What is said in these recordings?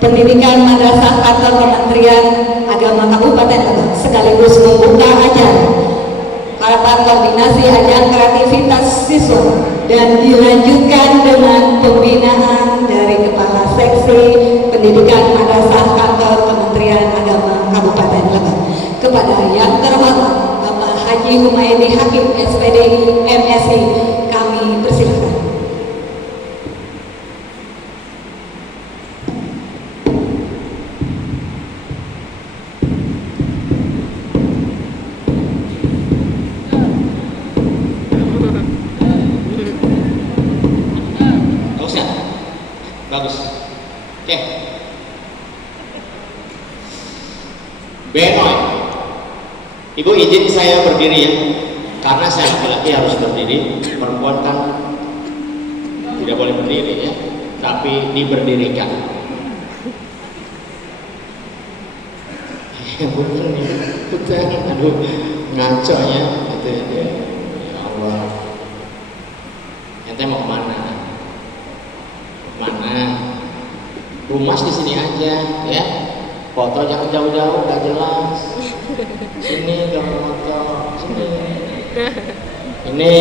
Pendidikan Madrasah Kantor Kementerian Agama Kabupaten Lebak sekaligus membuka acara rapat koordinasi ajang kreativitas siswa dan dilanjutkan dengan pembinaan dari Kepala Seksi Pendidikan Madrasah Kantor Kementerian Agama Kabupaten Lebak. Kepada yang terhormat Bapak Haji Humaydi Hakim SPDI MSI, kami persilakan. Bagus. Oke. Benoy. Ibu izin saya berdiri ya. Karena saya laki-laki harus berdiri, perempuan kan tidak boleh berdiri ya. Tapi diberdirikan. Punten nih, punten. Aduh, ngaco ya. Gitu ya. Ya Allah. Ente mau kemana? Mana rumas di sini aja ya, foto jangan jauh-jauh nggak jelas, sini gambar foto sini ini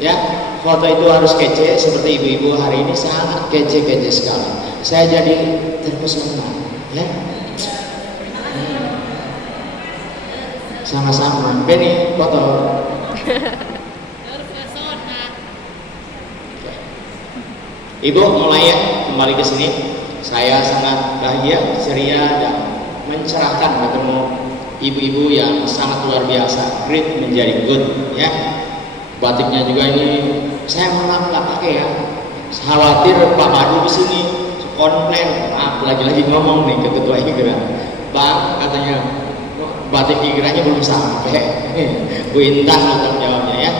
ya, foto itu harus kece seperti ibu-ibu hari ini sangat kece sekali. Saya jadi terpesona ya. Sama-sama Benny foto. Ibu mulai ya, kembali ke sini. Saya sangat bahagia, ceria dan mencerahkan bertemu ibu-ibu yang sangat luar biasa. Great menjadi good ya. Batiknya juga ini saya malah nggak pakai ya. Khawatir Pak Madu di sini komplain. Maaf lagi-lagi ngomong nih ke ketua Igra. Bang katanya batik Igranya belum sampai. Bu Intan akan jawabnya ya.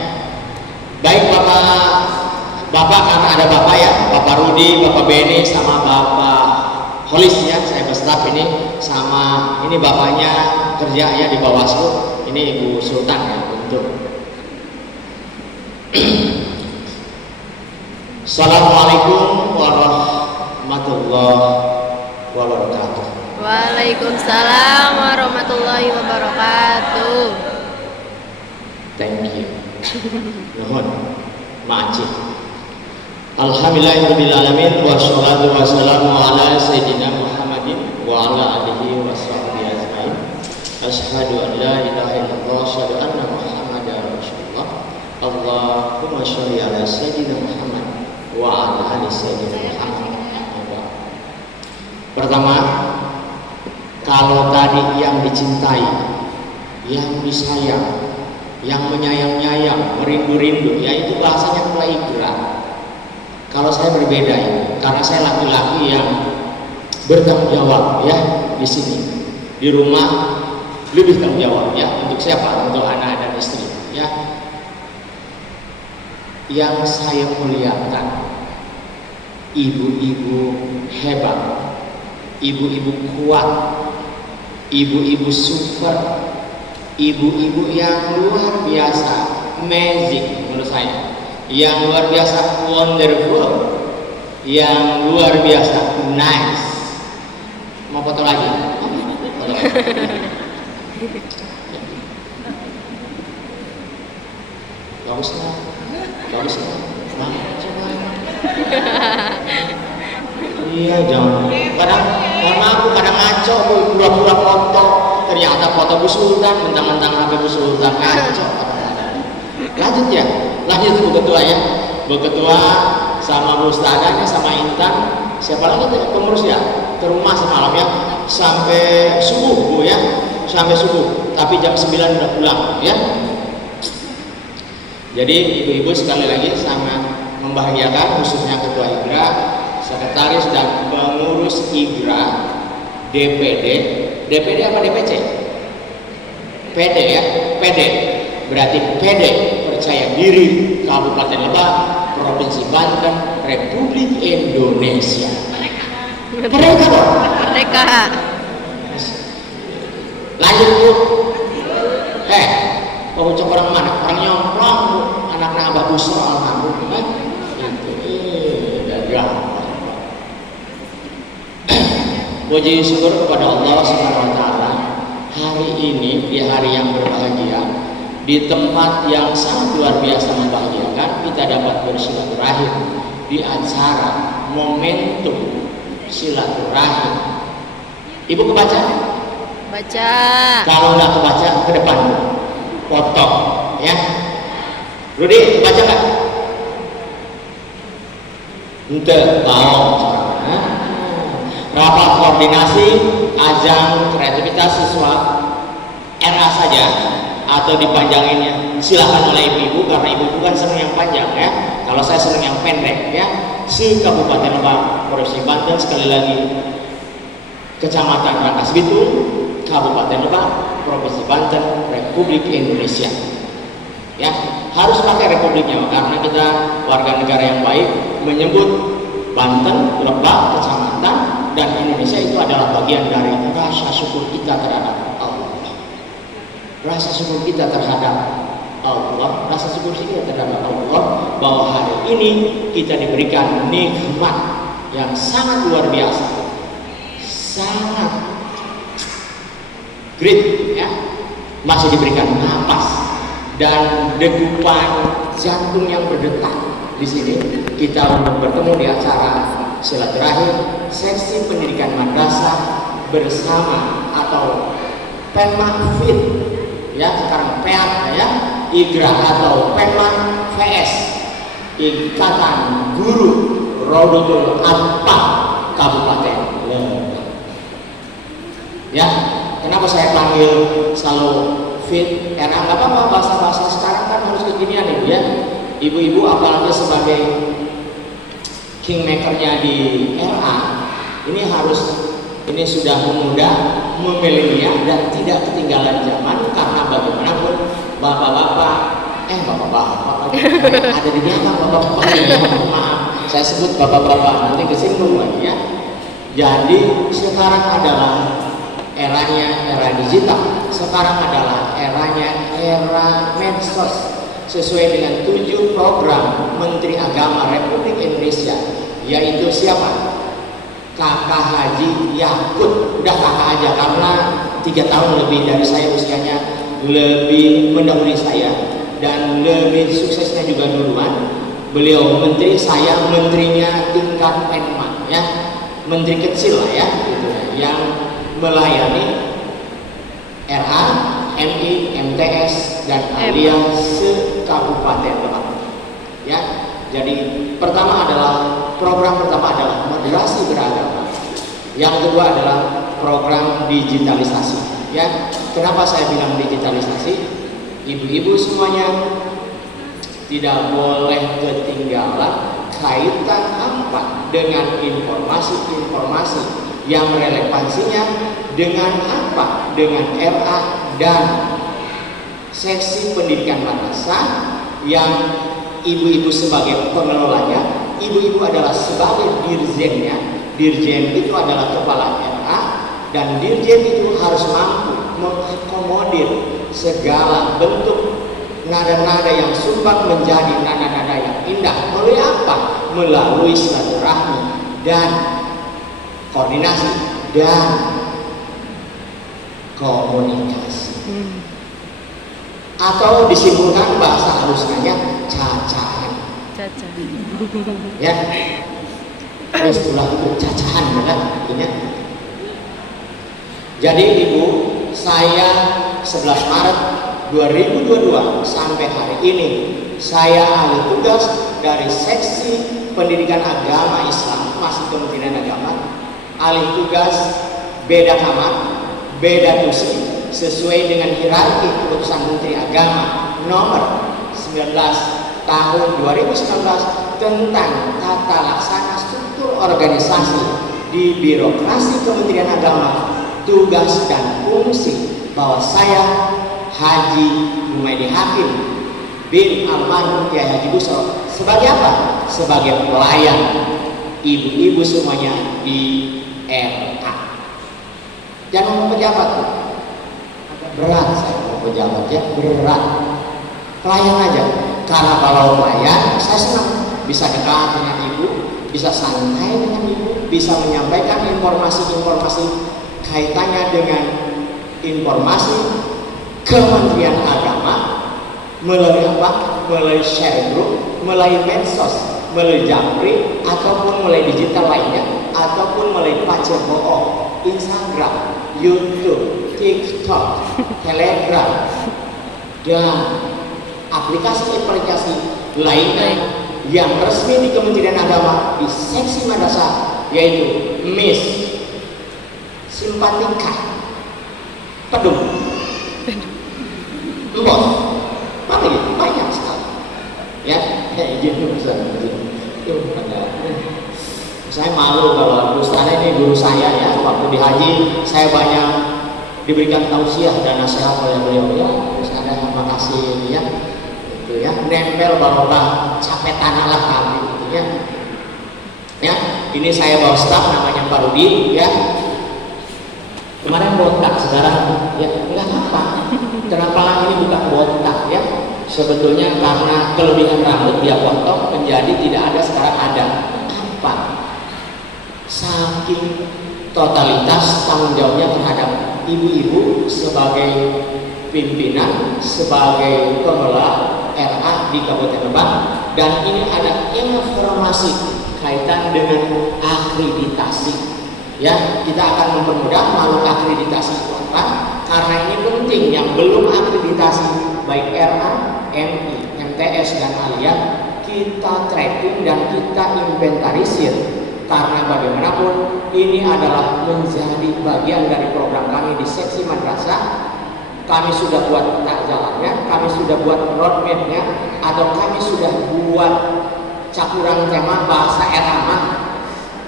Baik Bapak karena ada Bapak ya, Bapak Rudi, Bapak Beni, sama Bapak Holis ya, saya berstaf ini, sama ini Bapaknya kerja ya di Bawaslu, ini Ibu Sultan ya untuk. Assalamualaikum warahmatullahi wabarakatuh. Waalaikumsalam warahmatullahi wabarakatuh. Thank you. Nuhun, makasih. Alhamdulillahirrahmanirrahim. Wassalatu wassalamu ala Sayyidina Muhammadin wa ala alihi wa sahbihi ajma'in. Ashhadu an la ilaha illallah, asyhadu anna Muhammadar Rasulullah. Allahumma sholli ala Sayyidina Muhammad wa ala ali Sayyidina Muhammad. Pertama, kalau tadi yang dicintai, yang disayang, yang menyayang-nyayang, merindu-rindu, yaitu bahasanya mulai ikhlas. Kalau saya berbeda ya, karena saya laki-laki yang bertanggung jawab ya di sini, di rumah lebih tanggung jawab ya untuk siapa? Untuk anak dan istri ya. Yang saya muliakan, ibu-ibu hebat, ibu-ibu kuat, ibu-ibu super, ibu-ibu yang luar biasa, amazing menurut saya. Yang luar biasa wonderful, yang luar biasa nice. Mau foto lagi? Foto lagi. Bagus lah, bagus lah. Coba. Iya jangan. Karena aku kadang ngaco, pura-pura foto. Ternyata foto Bu Sultan, mentang-mentang HP Bu Sultan ngaco. Lanjut ya. Lanjut Bu Ketua ya, Bu Ketua sama Bu Ustadzah sama Intan, siapa lagi pengurus ya, ke rumah semalam ya, sampai subuh Bu ya, sampai subuh, tapi jam 9 udah pulang ya. Jadi ibu-ibu sekali lagi sangat membahagiakan, khususnya Ketua Igra, Sekretaris dan pengurus Igra, DPD apa DPC? PD ya, PD, berarti PD percaya diri Kabupaten Lebak, Provinsi Banten, Republik Indonesia. Merdeka dong. Merdeka. Lanjut Bu. Mau ucap orang mana? Orang nyomplong Bu. Anaknya Abah Busro almarhum kan? Itu. Gagah. Puji syukur kepada Allah Subhanahu wa taala. Hari ini di hari yang berbahagia, di tempat yang sangat luar biasa membahagiakan, kita dapat bersilaturahim di acara momentum silaturahim. Ibu kebaca? Baca. Kalau nggak kebaca, ke depan foto ya. Rudi baca nggak? Ente mau rapat koordinasi ajang kreativitas siswa RA saja atau dipanjanginnya silakan oleh ibu-ibu, karena ibu-ibu kan senang yang panjang ya. Kalau saya senang yang pendek ya. Si Kabupaten Lebak, Provinsi Banten, sekali lagi Kecamatan Rangkas Bitung, Kabupaten Lebak, Provinsi Banten, Republik Indonesia. Ya, harus pakai republiknya karena kita warga negara yang baik, menyebut Banten, Lebak, Kecamatan, dan Indonesia itu adalah bagian dari rasa syukur kita terhadap Allah. Rasa syukur kita terhadap Allah, rasa syukur kita terhadap Allah bahwa hari ini kita diberikan nikmat yang sangat luar biasa, sangat great ya, masih diberikan napas dan degupan jantung yang berdetak. Di sini kita bertemu di acara silaturahim seksi pendidikan madrasah bersama atau Penma Fit ya, sekarang PEAT ya, IGRA atau Penma VS, Ikatan Guru Rodotul Anpa Kabupaten Lebak. Ya, kenapa saya panggil selalu fit? Karena nggak apa-apa, bahasa-bahasa sekarang kan harus kekinian ya. Ibu-ibu apalagi sebagai kingmakernya di RA, ini sudah memuda, memilenial dan tidak ketinggalan zaman, karena bagaimanapun bapak-bapak ada di belakang bapak-bapak, maaf saya sebut bapak-bapak nanti kesinggung lagi ya. Jadi sekarang adalah era digital, sekarang adalah era medsos, sesuai dengan 7 program Menteri Agama Republik Indonesia, yaitu siapa? Kakak Haji Yakut. Udah kakak aja karena 3 tahun lebih dari saya usianya, lebih mendahului saya dan lebih suksesnya juga duluan. Beliau menteri, saya menterinya tingkat Penma ya, menteri kecil lah ya gitu, yang melayani RA, MI, MTS dan Alia se-Kabupaten Lebak. Ya, jadi program pertama adalah moderasi beragama. Yang kedua adalah program digitalisasi. Ya, kenapa saya bilang digitalisasi? Ibu-ibu semuanya tidak boleh ketinggalan kaitan apa dengan informasi-informasi yang relevansinya dengan apa, dengan RA dan seksi pendidikan madrasah yang ibu-ibu sebagai pengelolanya, ibu-ibu adalah sebagai dirjennya. Dirjen itu adalah kepala RA dan dirjen itu harus mampu mengakomodir segala bentuk nada-nada yang sumbang menjadi nada-nada yang indah. Melalui apa? Melalui silaturahmi dan koordinasi dan komunikasi. Atau disimpulkan bahasa halusnya cacahan. Ya, istilah itu cacahan kan? Jadi ibu, saya 11 Maret 2022 sampai hari ini saya ahli tugas dari seksi pendidikan agama Islam, masih Kementerian Agama, ahli tugas beda kamar, beda kursi, sesuai dengan hierarki keputusan Menteri Agama nomor 19 tahun 2019 tentang tata laksana struktur organisasi di birokrasi Kementerian Agama, tugas dan fungsi bahwa saya Haji Humaydi Hakim bin almarhum Kiai Haji Busro sebagai apa? Sebagai pelayan ibu-ibu semuanya di RA. Jangan mau pejabat tuh. Agak berat saya mau pejabat ya, berat. Pelayan aja. Karena kalau pelayan saya senang bisa dekat dengan ibu, bisa santai dengan ibu, bisa menyampaikan informasi-informasi kaitannya dengan informasi Kementerian Agama melalui apa? Melalui share group, melalui medsos, melalui Japri, ataupun melalui digital lainnya, ataupun melalui pacet bohong, Instagram, YouTube, TikTok, Telegram, dan aplikasi-aplikasi lainnya yang resmi di Kementerian Agama di seksi madrasah, yaitu Miss, Simpatika, Pedung, Embos, banyak sekali. Ya, izin Ustaz. Saya malu kalau Ustaz ini guru saya ya, waktu di haji saya banyak diberikan tausiah dan nasihat oleh beliau ya. Ustaz, terima kasih ya. Itu ya, nempel barokah capek tanah lah kami gitu ya. Ya, ini saya bawa staf namanya Pak Rudi ya. Kemarin botak, sekarang ya enggak apa. Kenapa ini bukan botak ya? Sebetulnya karena kelebihan rambut dia potong menjadi tidak ada, sekarang ada. Apa? Saking totalitas tanggung jawabnya terhadap ibu-ibu sebagai pimpinan, sebagai pengelola RA di Kabupaten Lebak, dan ini ada informasi kaitan dengan akreditasi. Ya, kita akan mempermudah makhluk akreditasi apa? Karena ini penting, yang belum akreditasi baik RA, MI, MTS dan Alia kita tracking dan kita inventarisir, karena bagaimanapun ini adalah menjadi bagian dari program kami di seksi madrasah. Kami sudah buat peta jalannya, kami sudah buat roadmapnya, atau kami sudah buat cakuran tema bahasa RA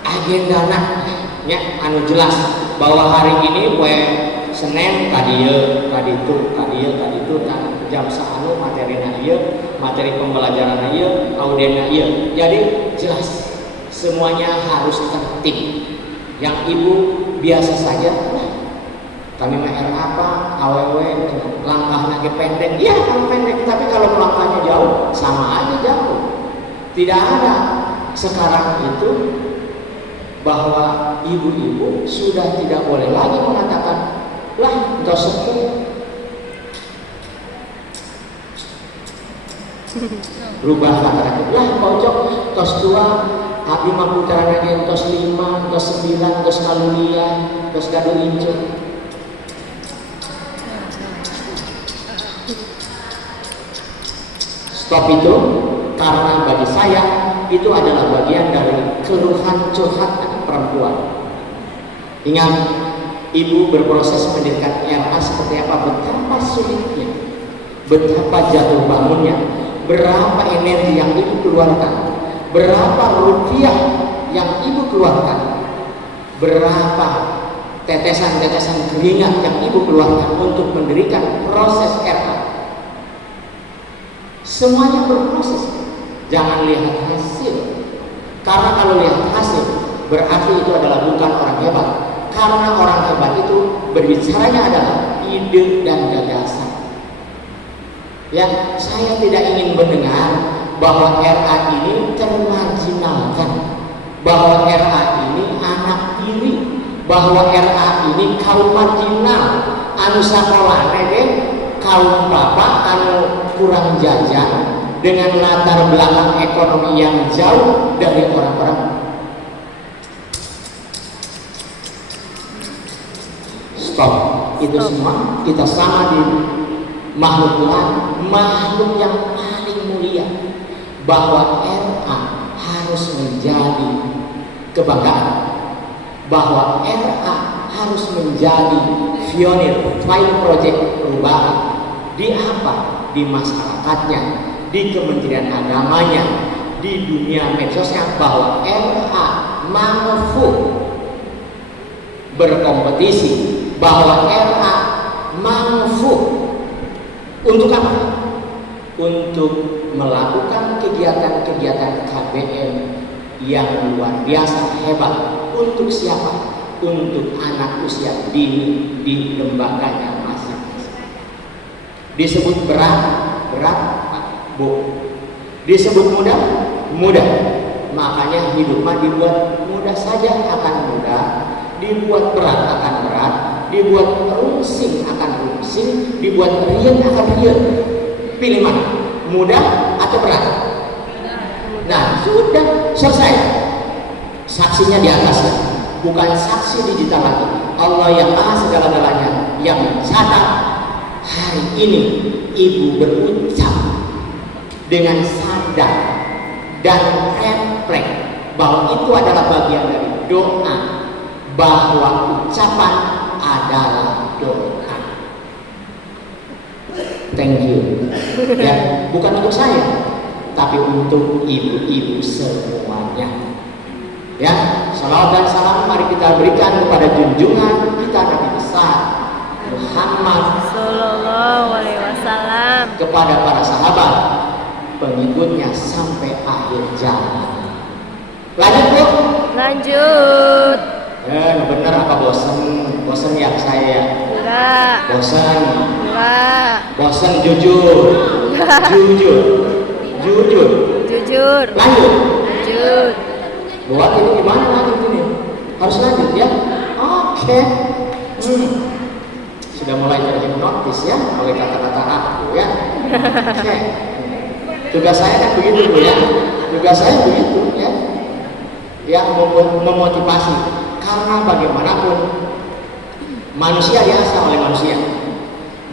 agenda ya, anu jelas bahwa hari ini Senin kadieu kaditu jam sahanu materi materi pembelajaran audena jadi jelas semuanya harus tertib. Yang ibu biasa saja kami main apa aww langkahnya pendek, iya kalau pendek, tapi kalau langkahnya jauh sama aja jauh. Tidak ada sekarang itu bahwa ibu-ibu sudah tidak boleh lagi mengatakan lah tos sepuh, rubah kata-kata lah pojok tos tua abdi mah putaran lagi tos 5, tos 9, tos kalulia, tos gadu incu. Stop itu, karena bagi saya itu adalah bagian dari keluhan curhatan perempuan. Ingat, ibu berproses mendirikan RA seperti apa, betapa sulitnya, betapa jatuh bangunnya, berapa energi yang ibu keluarkan, berapa rupiah yang ibu keluarkan, berapa tetesan-tetesan keringat yang ibu keluarkan untuk mendirikan proses RA. Semuanya berproses. Jangan lihat hasil, karena kalau lihat hasil berarti itu adalah bukan orang hebat. Karena orang hebat itu berbicaranya adalah ide dan gagasan. Ya, saya tidak ingin mendengar bahwa RA ini termarginalkan, bahwa RA ini anak tiri, bahwa RA ini kaum marginal, anu sakolana ge kaum bapak anu kurang jajan dengan latar belakang ekonomi yang jauh dari orang-orang. Stop, itu semua kita sama di makhluk Tuhan, makhluk yang paling mulia, bahwa RA harus menjadi kebanggaan, bahwa RA harus menjadi pionir file project perubahan di apa? Di masyarakatnya, di Kementerian Agamanya, di dunia medsosnya, bahwa RA mampu berkompetisi, bahwa RA mampu untuk apa? Untuk melakukan kegiatan-kegiatan KBM yang luar biasa hebat. Untuk siapa? Untuk anak usia dini di lembaganya masing-masing. Disebut berat, Bu. Disebut mudah, mudah. Makanya hidup mah dibuat mudah. mudah saja akan mudah, dibuat berat akan berat, dibuat rungsing akan rungsing, dibuat riang akan riang. Pilih mana? Mudah atau berat? Nah, sudah selesai. Saksinya di atas ya. Bukan saksi digital lagi. Allah yang maha segala-galanya yang mencatat hari ini ibu berucap dengan sadar dan refleks bahwa itu adalah bagian dari doa, bahwa ucapan adalah doa. Thank you. Ya, bukan untuk saya, tapi untuk ibu-ibu semuanya. Ya, salawat dan salam mari kita berikan kepada junjungan kita Nabi besar Muhammad Sallallahu alaihi wasallam, kepada para sahabat pengikutnya sampai akhir zaman. Lanjut Bu. lanjut. Bener apa bosen? Bosen ya saya? Enggak, Bosen. enggak, Bosen jujur. Jujur. Jujur. jujur, Lanjut. lanjut. Buat ini gimana lanjut ini? Harus lanjut ya? Oke. Sudah mulai terhipnotis ya oleh kata-kata aku ya. Oke. Tugas saya kan begitu Bu ya. Tugas saya begitu ya. Yang memotivasi. Karena bagaimanapun manusia diasah oleh manusia.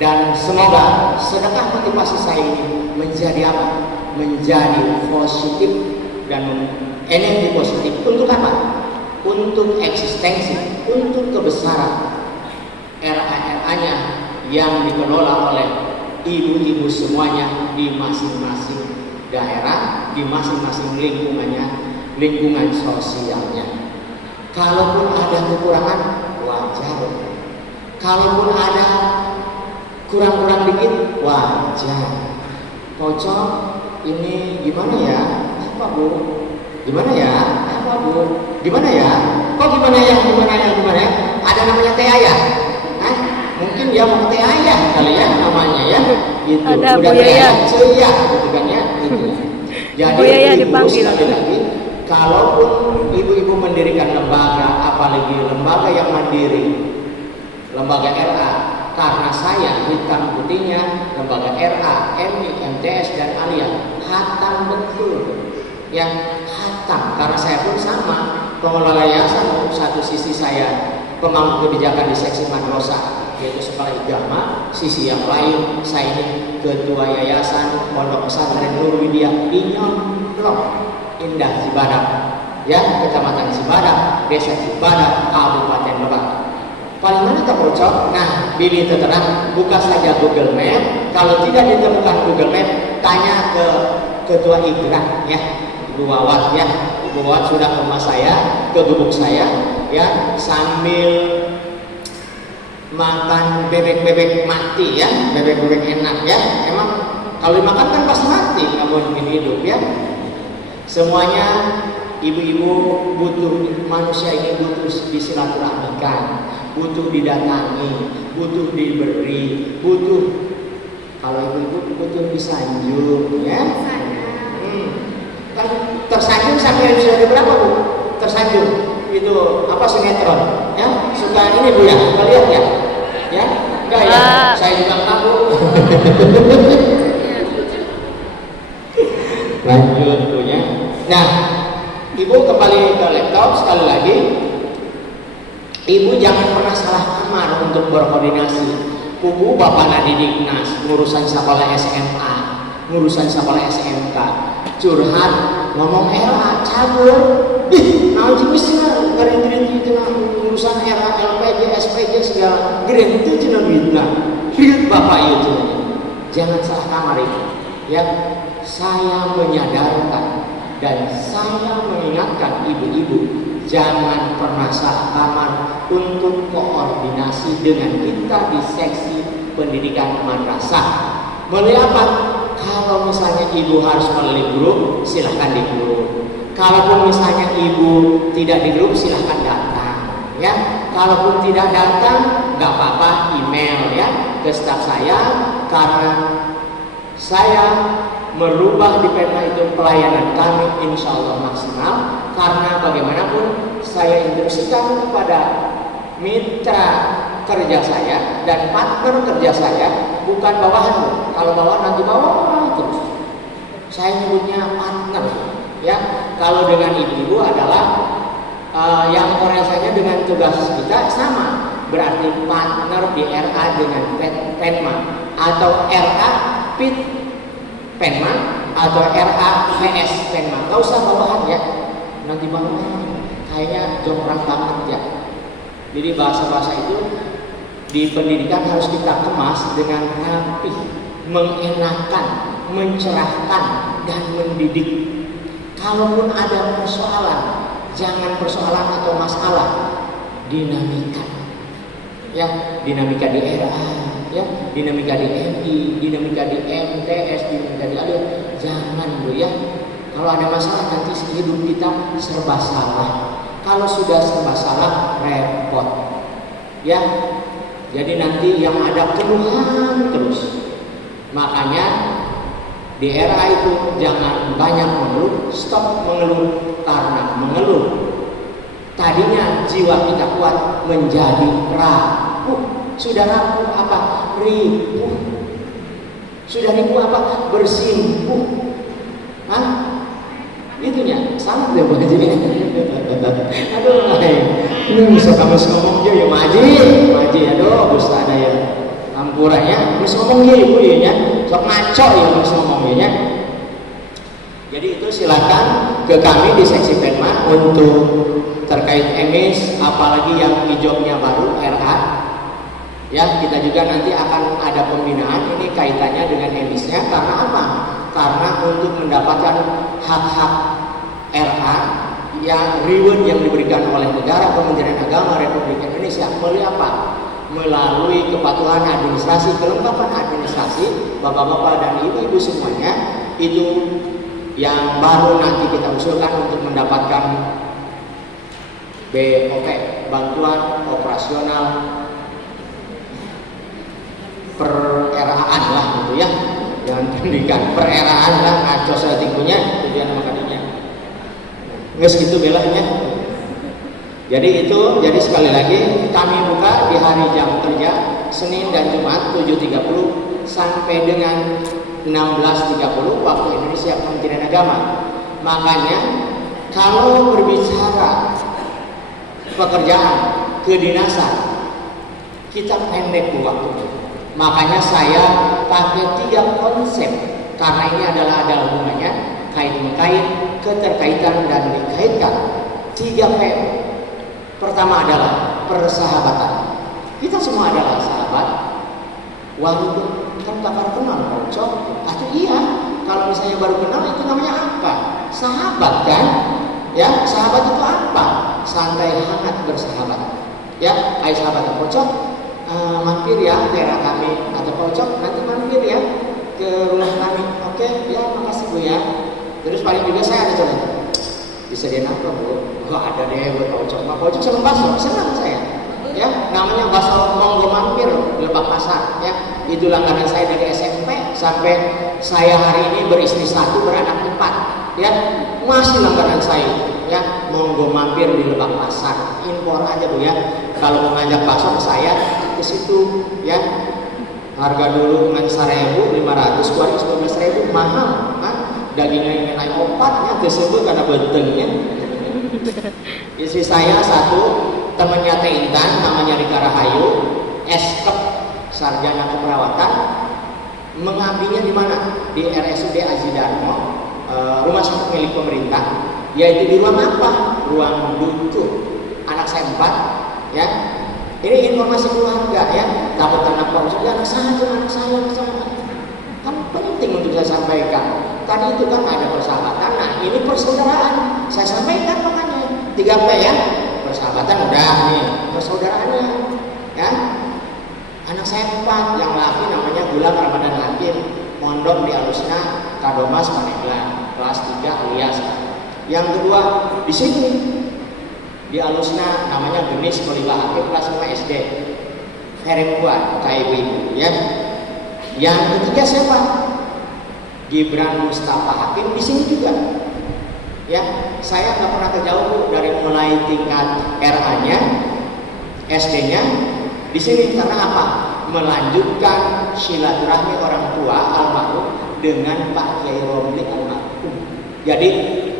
Dan semoga sedekah motivasi saya ini menjadi apa? Menjadi positif dan energi positif. Untuk apa? Untuk eksistensi, untuk kebesaran RA-RA-nya yang dikelola oleh ibu-ibu semuanya di masing-masing daerah, di masing-masing lingkungan sosialnya. Kalaupun ada kekurangan, wajar. Kalaupun ada kurang-kurang dikit, wajar. Pocong ini gimana ya? Apa Bu? Gimana ya? Apa Bu? Gimana ya? Kok gimana ya? Gimana ya? Gimana ya? Ada namanya Teh Ayah. Hah? Mungkin dia mau Teh Ayah kali ya namanya ya. Gitu. Ada Udah Bu Teh Yaya. Ayah, Ceya gitu kan ya. Gitu. Jadi Bu Yaya ibu dipanggil. sekali lagi, kalaupun ibu-ibu mendirikan lembaga, apalagi lembaga yang mandiri, lembaga RA, karena saya hitam putihnya lembaga RA, MI, MTS dan Alia hatam betul. Yang hatam karena saya pun sama pengelola yayasan. Satu sisi saya pemangku kebijakan di seksi madrasah yaitu sekolah agama, sisi yang lain saya ini ketua yayasan Pondok Pesantren Nur Widya di Nyomplong Indah Cibadak ya, kecamatan Cibadak, desa Cibadak, Kabupaten Lebak. Paling mana tak bocor? Nah, pilih terang, buka saja Google Map. Kalau tidak ditemukan Google Map, tanya ke ketua IGRA ya, Ibu Wawat ya. Ibu Wawat sudah ke rumah saya, ke gubuk saya ya, sambil makan bebek-bebek mati ya, bebek-bebek enak ya. Emang kalau dimakan kan pasti mati, nggak mungkin hidup ya. Semuanya ibu-ibu butuh, manusia ini butuh disilaturahmikan, butuh didatangi, butuh diberi, butuh, kalau ibu-ibu butuh disanjung ya. Kan tersanjung sampai episode berapa Bu? Tersanjung itu apa, sinetron ya, suka ini Bu ya, suka lihat ya? Ya? Enggak ya? Saya juga tahu. Lanjut Bu ya. Nah, Ibu kembali ke laptop sekali lagi. Ibu jangan pernah salah kamar untuk berkoordinasi. Kubu Bapak Nadidiknas, ngurusan sekolah SMA, ngurusan sekolah SMK, curhat, ngomong RA, cabur, nanti bisa ngeri-ngeri itu urusan RA, LPG, SPG segala, green itu cina bintang, lihat Bapak itu, jangan salah kamar itu, ya. Saya menyadarkan dan saya mengingatkan ibu-ibu, jangan pernah salah kamar untuk koordinasi dengan kita di seksi pendidikan madrasah. Mulai apa? Kalau misalnya ibu harus melalui grup, silahkan di grup. Kalaupun misalnya ibu tidak di grup, silahkan datang. Ya, kalaupun tidak datang, nggak apa-apa, email ya ke staf saya, karena saya merubah di Pemda itu pelayanan kami insya Allah maksimal, karena bagaimanapun saya instruksikan kepada mitra kerja saya dan partner kerja saya, bukan bawahan. Kalau bawahan nanti bawa terus. Saya nyebutnya partner, ya. Kalau dengan ibu-ibu adalah yang korelasinya dengan tugas kita sama, berarti partner di RA dengan Penma, atau RA PIT Penma, atau RA PS Penma. Gak usah bawahan ya, nanti bawahan kayaknya jongkrak banget ya. Jadi bahasa-bahasa itu di pendidikan harus kita kemas dengan rapi, mengenakan, mencerahkan, dan mendidik. Kalaupun ada persoalan, jangan persoalan atau masalah, dinamika. Ya, dinamika di RA, ya, dinamika di MI, dinamika di MTS, dinamika di ALIA. Jangan Bu ya. Kalau ada masalah nanti hidup kita serba salah. Kalau sudah serba salah, repot. Ya. Jadi nanti yang ada keluhan terus. Makanya di era itu jangan banyak mengeluh, stop mengeluh. Karena mengeluh tadinya jiwa kita kuat menjadi rapuh. Sudah rapuh apa? Ripuh. Sudah ripuh apa? Bersimpuh. Hah? Itunya salah deh buat ini. Aduh, ini bisa kamu ngomong dia ya maji, aduh, bisa ada ya ampurannya, bisa ngomong dia ibu ya, sok ngaco ya bisa ngomong ya. Jadi itu silakan ke kami di seksi Penma untuk terkait emis, apalagi yang hijaunya baru RA. Ya, kita juga nanti akan ada pembinaan ini kaitannya dengan emisnya. Karena apa? Karena untuk mendapatkan hak-hak RA yang reward yang diberikan oleh negara, Kementerian Agama Republik Indonesia melalui apa? Melalui kepatuhan administrasi, kelengkapan administrasi, bapak-bapak dan ibu-ibu semuanya, itu yang baru nanti kita usulkan untuk mendapatkan BOP, bantuan operasional per-RA-an lah gitu ya. Jangan pendidikan per-RA-an lah, ngaco setinggunya tujuan makanya. Nges gitu belanya. Jadi itu, jadi sekali lagi kami buka di hari jam kerja Senin dan Jumat 7.30 sampai dengan 16.30 waktu Indonesia Kementerian Agama. Makanya kalau berbicara pekerjaan kedinasan kita pendek waktu. Makanya saya pakai 3 konsep karena ini adalah ada hubungannya kait-mengkait, keterkaitan dan dikaitkan. 3 P. Pertama adalah persahabatan. Kita semua adalah sahabat. Walaupun kan bakal kenal kocok. Atau iya, kalau misalnya baru kenal itu namanya apa? Sahabat kan? Ya, sahabat itu apa? Santai hangat bersahabat. Ya, ayo sahabat kocok. Mampir ya daerah kami atau kocok nanti mampir ya ke rumah kami. Oke, ya makasih Bu ya. Terus paling juga saya ada coba bisa dia apa Bu? Oh ada deh buat kocok. Pak kocok sama bakso senang saya. Ya namanya bakso monggo mampir Lebak Pasar. Ya itu langganan saya dari SMP sampai saya hari ini beristri 1 beranak 4. Ya masih langganan saya. Ya monggo mampir di Lebak Pasar. Impor aja Bu ya. Kalau mau ngajak bakso ke saya ke situ ya harga dulu ngan 1.500 kuari 12.000 mahal kan dagingnya yang naik opatnya tersebut karena bentengnya. Istri saya 1 temannya Teh Intan namanya Rika Rahayu S.Kep sarjana keperawatan mengabdinya di mana di RSUD Aji Darmo rumah sakit milik pemerintah yaitu di ruang apa? Ruang dutu. Anak saya 4 ya. Ini informasi keluarga ya. Dapat anak baru saja anak saya. Kan penting untuk saya sampaikan. Tadi itu kan ada persahabatan. Nah ini persaudaraan. Saya sampaikan makanya 3P ya. Persahabatan udah nih. Persaudaraannya ya. Anak saya 4 yang laki namanya Gulam Ramadan Hakim. Mondok di Alusna Kadomas Paneglang kelas 3 alias. Yang kedua di sini di Alusna namanya Genis Kolibah Hakim kelas 5 SD. Herembuan kayak ibu ya. Yang ketiga siapa? Gibran Mustafa Hakim di sini juga. Ya, saya nggak pernah kejauh Bu, dari mulai tingkat RA-nya, SD-nya di sini karena apa? Melanjutkan silaturahmi orang tua almarhum dengan Pak Kiai Romli almarhum. Jadi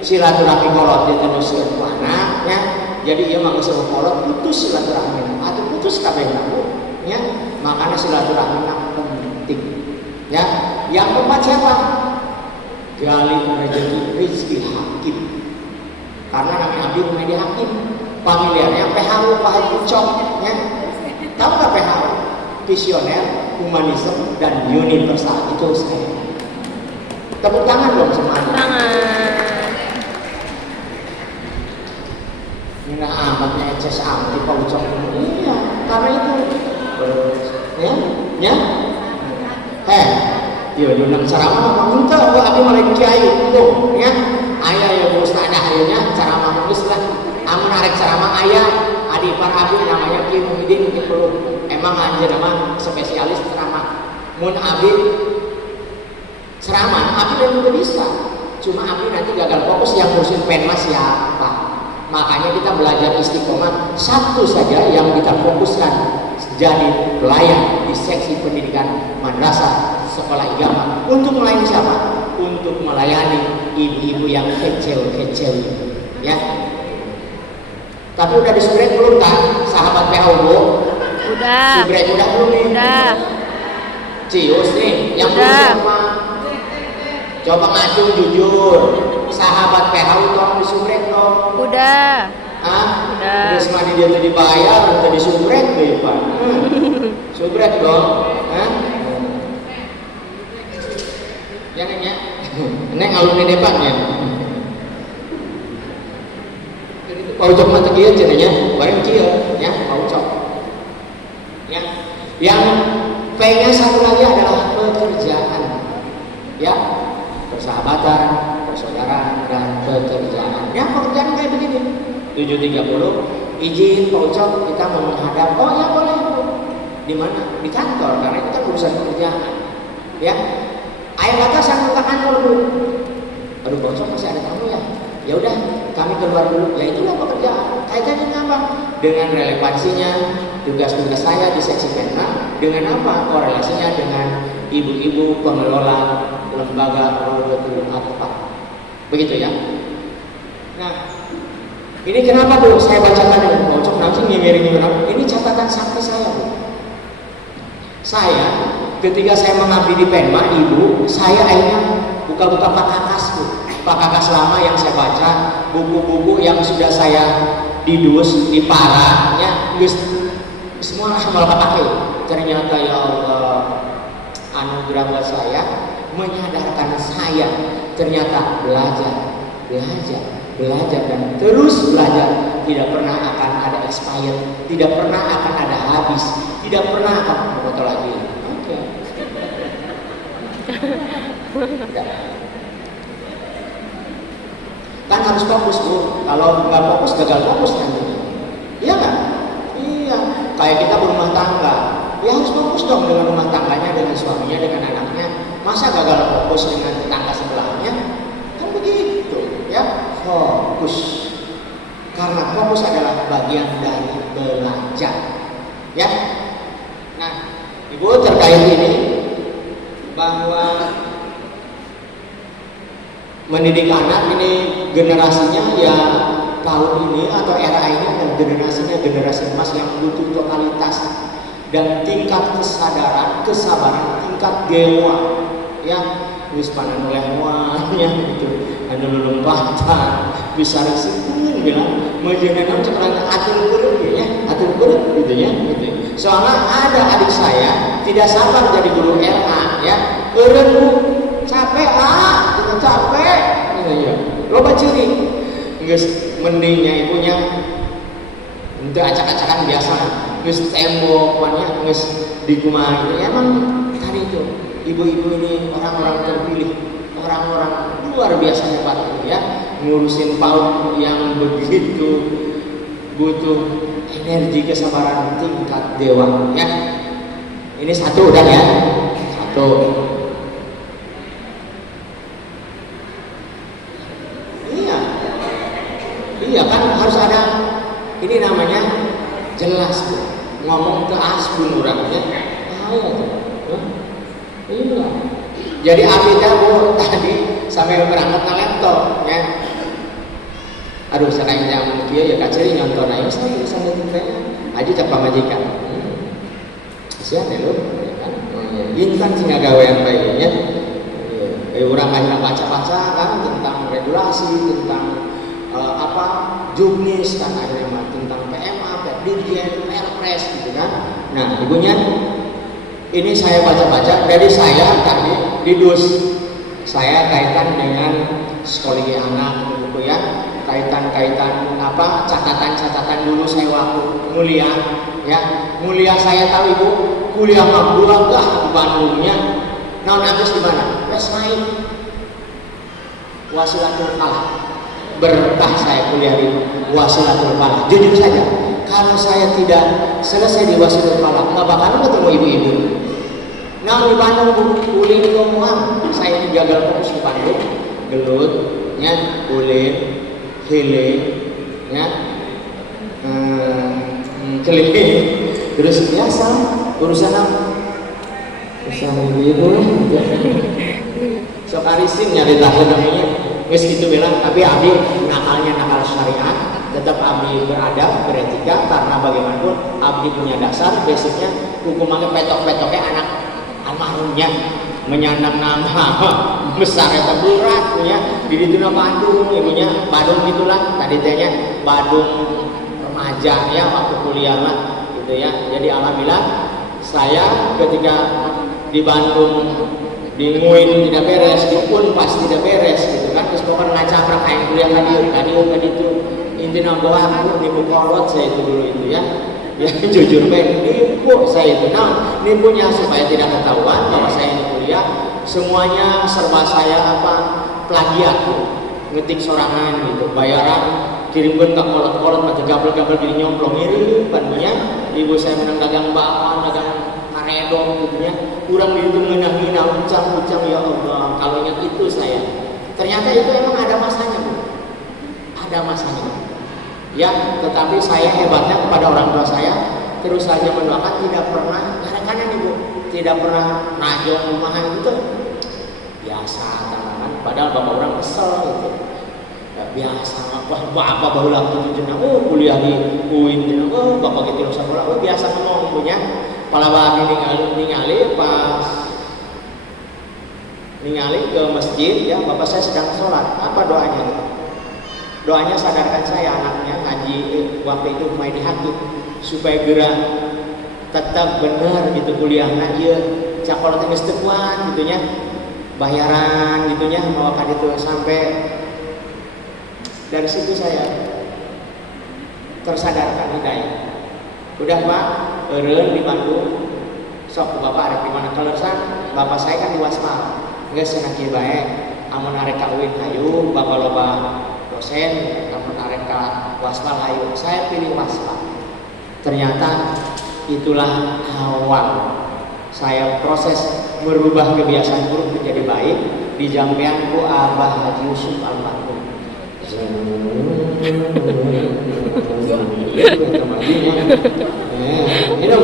silaturahmi kolot diteruskan ke anaknya. Jadi ia mau sewa kolot putus silaturahmi atau putus kabeh Bu. Ya, makanya silaturahmi penting. Ya, yang keempat siapa? Gali rezeki Rizki Hakim. Karena namanya Abdi Rumedi Hakim. Familiarnya PHU Pak Haji Ucok. Ya. Tahu nggak PHU? Visioner, humanisme, dan universal. Itu saya. Tepuk tangan dong semuanya. Tangan. Ini amatnya eces amat di Pak Ucok. Iya, karena itu. Ya. Ya dunang ceramah minta gua abi malai kiai tuh ya. Aya ya ustaz akhirnya ceramah geus lah. Amun arek ceramah aya adi par abi namanya Ki Muhyiddin Ki Peluk. Emang anjeun mah spesialis ceramah. Mun abi ceramah abi dan juga bisa. Cuma abi nanti gagal fokus yang ngurusin penmas siapa. Makanya kita belajar istiqomah satu saja yang kita fokuskan jadi pelayan di seksi pendidikan madrasah sekolah agama. Untuk melayani siapa? Untuk melayani ibu-ibu yang kecil-kecil ya. Tapi udah disubrek belum kan sahabat PHU? Udah. Subrek udah belum nih? Udah. Cius nih yang belum Udah. siapa? Coba ngacung jujur. Sahabat PHU tolong disubrek dong. Udah. Ah, Udah. terus mandi dia tadi bayar, tadi subrek deh Pak. Subrek dong. Hah? Ya neng ya. Neng alumni depan ya. Pak Ucok mah tegieu cenanya, bareng kieu ya Pak Ucok. Ya. Yang P-nya satu lagi adalah pekerjaan. Ya. Persahabatan, persaudaraan dan pekerjaan. Ya, pekerjaan kayak begini. 7.30 izin Pak Ucok kita mau menghadap. Oh ya boleh Bu. Di mana? Di kantor karena itu kan urusan pekerjaan. Ya. Air kata sambil ke kantor Bu. Aduh Pak Ucok masih ada tamu ya. Ya udah kami keluar dulu. Ya itulah pekerjaan. Kaitannya apa? Dengan relevansinya tugas-tugas saya di seksi Penma dengan apa? Korelasinya dengan ibu-ibu pengelola lembaga Rodotul Atfal. Begitu ya. Nah, ini kenapa Bu saya bacakan ini? Pak Ucok nanti ngimirin ini catatan sakti saya Bu. Saya ketika saya mengabdi di Penma, Ibu, saya akhirnya buka-buka Pak Kakas Bu. Pak Kakas lama yang saya baca, buku-buku yang sudah saya didus, diparahnya, semua sama pakai. Ternyata ya Allah, anugerah buat saya menyadarkan saya ternyata belajar dan terus belajar tidak pernah akan ada expired, tidak pernah akan ada habis, tidak pernah akan foto lagi. Oke. Kan harus fokus Bu, kalau nggak fokus gagal fokus nanti. Iya nggak? Iya. Kayak kita berumah tangga, ya harus fokus dong dengan rumah tangganya, dengan suaminya, dengan anaknya. Masa gagal fokus dengan tetangga sebelahnya? Kan begitu, ya. Fokus. Karena fokus adalah bagian dari belajar, ya. Nah, Ibu terkait ini bahwa mendidik anak ini generasinya ya tahun ini atau era ini adalah generasi emas yang butuh totalitas dan tingkat kesadaran, kesabaran, tingkat dewa ya wis panan olehnya gitu anu lompatan bisa risipun bilang mejenengan cekrana atur kurang ya atur kurang gitu ya gitu. Soalnya ada adik saya tidak sabar jadi guru RA ya eureun Bu capek kita capek ya loba ciri geus mendingnya ibunya untuk acak-acakan biasa geus tembok banyak geus dikumaha gitu. Emang tadi itu ibu-ibu ini orang-orang terpilih, orang-orang luar biasa hebat ya ngurusin PAUD yang begitu butuh energi kesabaran tingkat dewa ya. Ini satu udah ya satu. Iya kan harus ada ini namanya jelas Bu. Ngomong ke asbun orangnya. Iya. Jadi abdi Bu tadi sampai berangkat na laptop ya. Aduh sakit jam kieu ya kaciri nyonton aing saya sampai teh. Aja cak pamajikan. Sian ya lu ya kan. Intan sing ngagawean bae nya. Urang akhirnya baca-baca kan tentang regulasi, tentang juknis kan akhirnya tentang PMA, Dirjen, Perpres gitu kan. Nah, ibunya ini saya baca-baca, jadi saya tadi di DUS saya kaitan dengan psikologi anak gitu ya, kaitan catatan dulu saya waktu mulia ya. Mulia saya tahu Ibu, kuliah mabdullah di Bandungnya. Nah, habis di mana? Wes naik Wasilatul Falah. Berkah saya kuliah di Wasilatul Falah. Jujur saja, kalau saya tidak selesai di Wasilatul Falah, nggak bakal ketemu ibu-ibu. Nah di Bandung ulin ngomong, saya ini gagal fokus di Bandung, gelut, ya, ulin, hiling, ya, keliling, terus biasa urusan apa? Urusan ibu-ibu. Sok arisin nyari tahu namanya. Wes gitu bilang, tapi abdi nakalnya nakal syariat, tetap abdi beradab, beretika, karena bagaimanapun abdi punya dasar, basicnya hukumannya petok-petoknya anak almarhumnya menyandang nama besar eta berat punya di dituna Bandung, ibunya Bandung gitulah, tadi tehnya Bandung remaja ya waktu kuliah lah gitu ya. Jadi alhamdulillah saya ketika di Bandung di Nguin tidak beres, di Unpas tidak beres gitu kan, terus pokoknya ngacaprak aing kuliah kadieu itu intinya bahwa aku nipu kolot saya itu dulu itu ya jujur baik nipu saya itu. Nah nipunya supaya tidak ketahuan bahwa saya ini kuliah semuanya serba saya plagiat ngetik sorangan gitu, bayaran kirimkan ke kolot-kolot macam gabel-gabel gini nyomplong ini bantunya ibu saya menang dagang bakwan, dagang karedong gitu ya, kurang itu menghina ucap-ucap ya Allah, kalau yang itu saya ternyata itu emang ada masanya Bu, ada masanya ya. Tetapi saya hebatnya kepada orang tua saya terus saja mendoakan, tidak pernah kadang-kadang ibu tidak pernah najong rumahan gitu biasa tangan, padahal bapak orang kesel gitu ya, biasa apa bahulah gitu jenah kuliah di UIN jenah bapak gitu sekolah biasa ngomong punya palawan ningali pas ningali ke masjid ya, bapak saya sedang sholat, apa doanya? Doanya sadarkan saya anaknya ngaji waktu itu main di hati supaya gerak tetap benar gitu kuliahnya iya cakolot geus teu kuat gitu nya, bayaran gitu nya mau ka ditu sampai dari situ saya tersadarkan hidayah. Udah Pak, eureun di Bandung, sok Bapak arek di mana keleusan, Bapak saya kan di Wasmal. Geus cenah kieu bae, amun arek ka UIN hayu, Bapak loba dosen, amun arek ka Wasmal hayu. Saya pilih Wasmal. Ternyata itulah awal saya proses merubah kebiasaan buruk menjadi baik di jampeanku Abah Haji Yusuf almarhum. Minum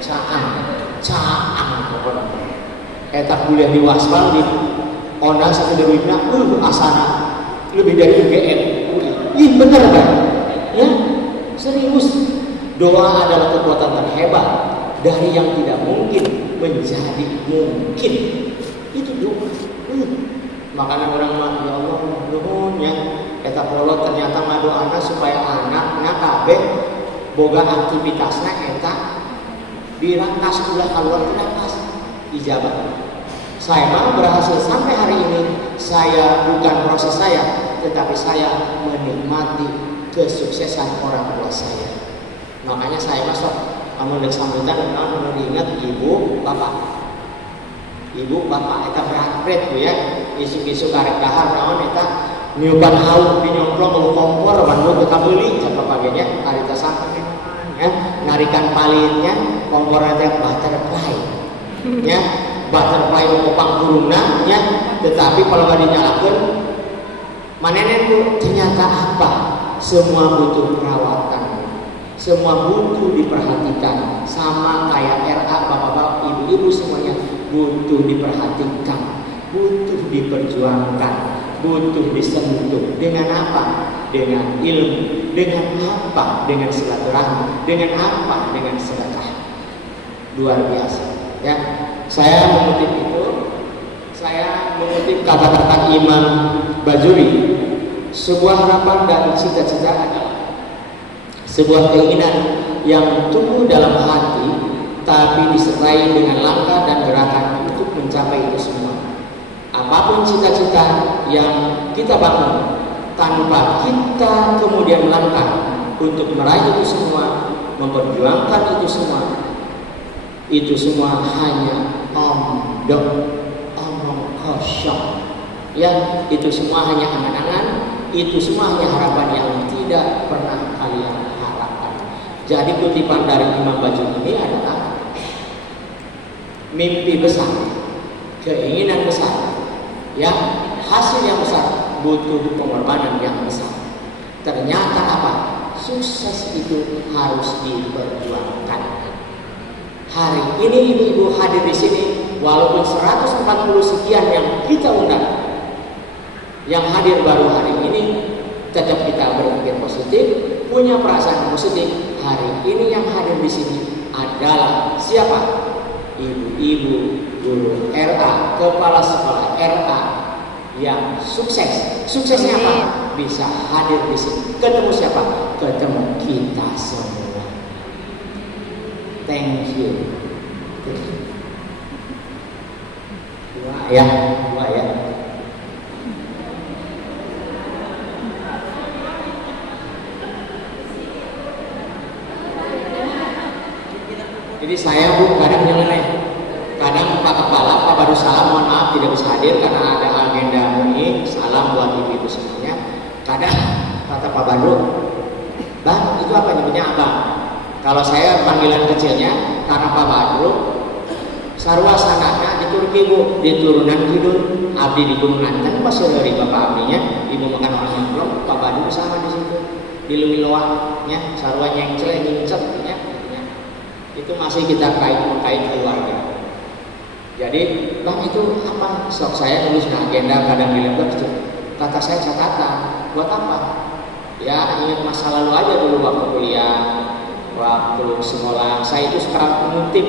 caang eta kuliah di Wasmal di Ona satu deruina asana lebih dari UGM. Ih bener kan ya, serius. Doa adalah kekuatan terhebat dari yang tidak mungkin menjadi mungkin. Itu doa. Makanya orang mah ya Allah nuhun ya eta kolot ternyata ngadoana supaya anakna kabeh boga aktivitasna eta dirangkas ulah keluar dirangkas ijabah. Saya mah berhasil sampai hari ini. Saya bukan proses saya, tetapi saya menikmati kesuksesan orang tua saya. Makanya saya masuk amun deuk sambutan naon diingat ibu bapak. Ibu bapak eta berat Bu ya. Isu-isu karek dahar naon eta niupan hauk di nyomplong mau kompor Bandung teu kabeuli cenah pagenya harita sampai ya narikan palitnya kompor teh butterfly ya butterfly mau pangkurungna ya, tetapi kalau nggak dinyalakan Manen Bu, ternyata apa? Semua butuh perawatan, semua butuh diperhatikan. Sama kayak RA, bapak-bapak, ibu-ibu semuanya butuh diperhatikan, butuh diperjuangkan, butuh disentuh. Dengan apa? Dengan ilmu. Dengan apa? Dengan silaturahmi. Dengan apa? Dengan sedekah. Luar biasa. Ya, saya mengutip itu. Saya mengutip kata-kata Imam Bajuri. Sebuah harapan dan cita-cita adalah sebuah keinginan yang tumbuh dalam hati, tapi disertai dengan langkah dan gerakan untuk mencapai itu semua. Apapun cita-cita yang kita bangun, tanpa kita kemudian melangkah untuk meraih itu semua, memperjuangkan itu semua hanya omong kosong. Ya, itu semua hanya angan-angan, itu semua hanya harapan yang tidak pernah kalian harapkan. Jadi kutipan dari Imam Bajuri ini adalah mimpi besar, keinginan besar, ya, hasil yang besar butuh pengorbanan yang besar. Ternyata apa? Sukses itu harus diperjuangkan. Hari ini ibu-ibu hadir di sini, walaupun 140 sekian yang kita undang, yang hadir baru hari ini, tetap kita berpikir positif, punya perasaan positif. Hari ini yang hadir di sini adalah siapa? Ibu-ibu guru RA, kepala sekolah RA yang sukses. Suksesnya apa? Bisa hadir di sini. Ketemu siapa? Ketemu kita semua. Thank you. Dua ya. Jadi saya Bu kadang nyeleneh, kadang Pak Kepala, Pak Baru Salam, mohon maaf tidak bisa hadir karena ada agenda ini. Salam buat ibu-ibu semuanya. Kadang kata Pak Baru, Bang itu apa nyebutnya Abang? Kalau saya panggilan kecilnya karena Pak Badru, sarwa sananya di Turki Bu, di turunan kidul, abdi di Gunung Anten, pas dari bapak abdinya, ibu makan orang nyemplung, Pak Badru sama di situ, di Lumiloanya, sarwa nyengcel, ya. Itu masih kita kait keluarga. Jadi Bang itu apa? Sok saya nulis agenda kadang di laptop. Kata saya catatan, buat apa? Ya ingat masa lalu aja dulu waktu kuliah, waktu sekolah. Saya itu sekarang mengutip,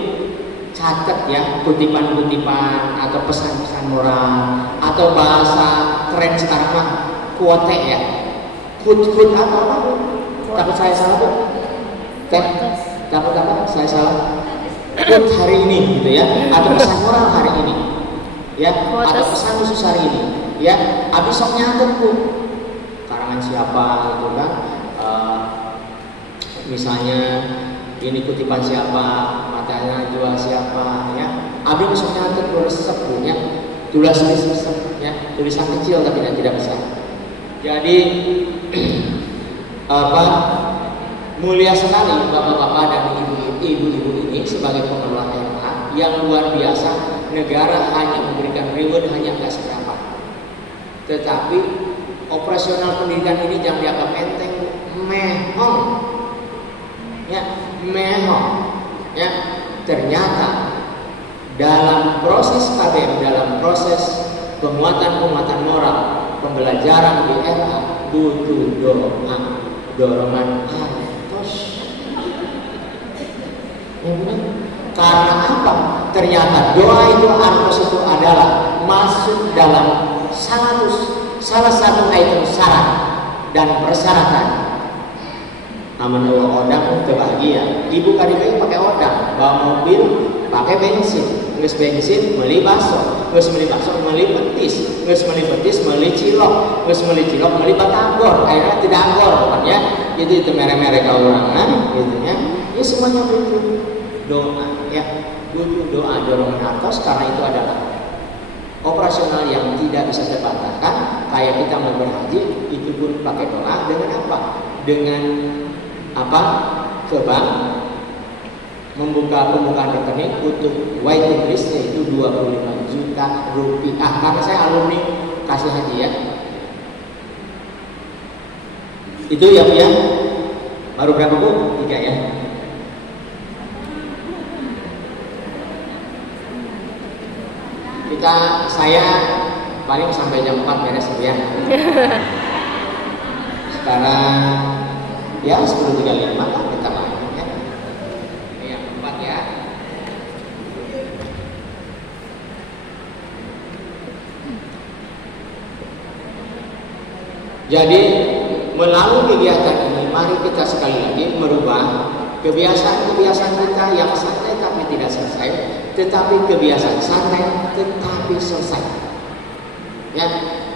catat ya kutipan-kutipan atau pesan-pesan moral atau bahasa tren sekarang mah quote ya. Quote atau apa Bu? Takut saya salah Bu? Takut apa? Saya salah. Quote hari ini gitu ya, atau pesan moral hari ini, ya, atau pesan khusus hari ini, ya. Abis sok nyatet Bu, karangan siapa gitu kan? Misalnya ini kutipan siapa, matanya jual siapa, ya. Abis sok nyatet resep Bu, ya. Tulis resep, ya, tulisan kecil tapi tidak besar. Jadi mulia sekali bapak-bapak dan ibu-ibu ini sebagai pengelola RA yang luar biasa. Negara hanya memberikan reward hanya nggak seberapa, tetapi operasional pendidikan ini jangan dianggap enteng, mehong, ya, mehong, ya. Ternyata dalam proses KBM, dalam proses penguatan moral, pembelajaran di RA butuh dorongan karena apa? Ternyata doa itu artos itu adalah masuk dalam salah satu item syarat dan persyaratan. Aman Allah odang kebahagia. Ibu kadang pakai odang, bawa mobil pakai bensin, nges bensin beli bakso, nges beli bakso beli petis, nges beli petis beli cilok, nges beli cilok beli batagor. Akhirnya tidak agor, ya. Itu merek-merek kaurangan, gitu ya. Ini semuanya butuh doa, ya, butuh doa dorongan atas karena itu adalah operasional yang tidak bisa terbantahkan. Kayak kita mau berhaji, itu pun pakai doa dengan apa? Dengan apa? Ke bank, membuka pembukaan rekening untuk waiting list yaitu 25 juta rupiah. Karena saya alumni kasih haji ya. Itu ya Bu ya. Baru berapa Bu? 3 ya. Saya paling sampai jam 4 beres Bu ya. Sekarang ya 10.35 lah kita main ya. Ini yang keempat ya. Jadi melalui kegiatan ini mari kita sekali lagi merubah kebiasaan-kebiasaan kita yang santai tapi tidak selesai, tetapi kebiasaan santai tetapi selesai. Ya,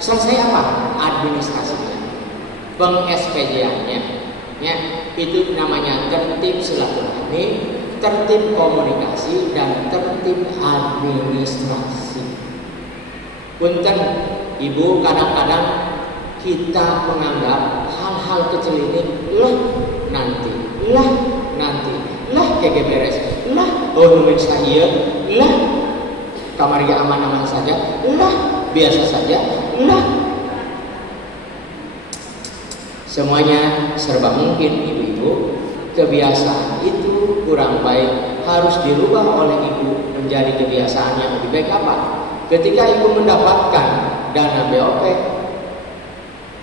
selesai apa? Administrasinya, peng-SPJ-nya, ya, itu namanya tertib silaturahmi, tertib komunikasi, dan tertib administrasi. Punten, Ibu, kadang-kadang kita menganggap hal-hal kecil ini nanti kayak beres, nulis saya, kamarnya aman-aman saja, biasa saja, semuanya serba mungkin ibu-ibu. Kebiasaan itu kurang baik, harus dirubah oleh ibu menjadi kebiasaan yang lebih baik. Apa? Ketika ibu mendapatkan dana BOP,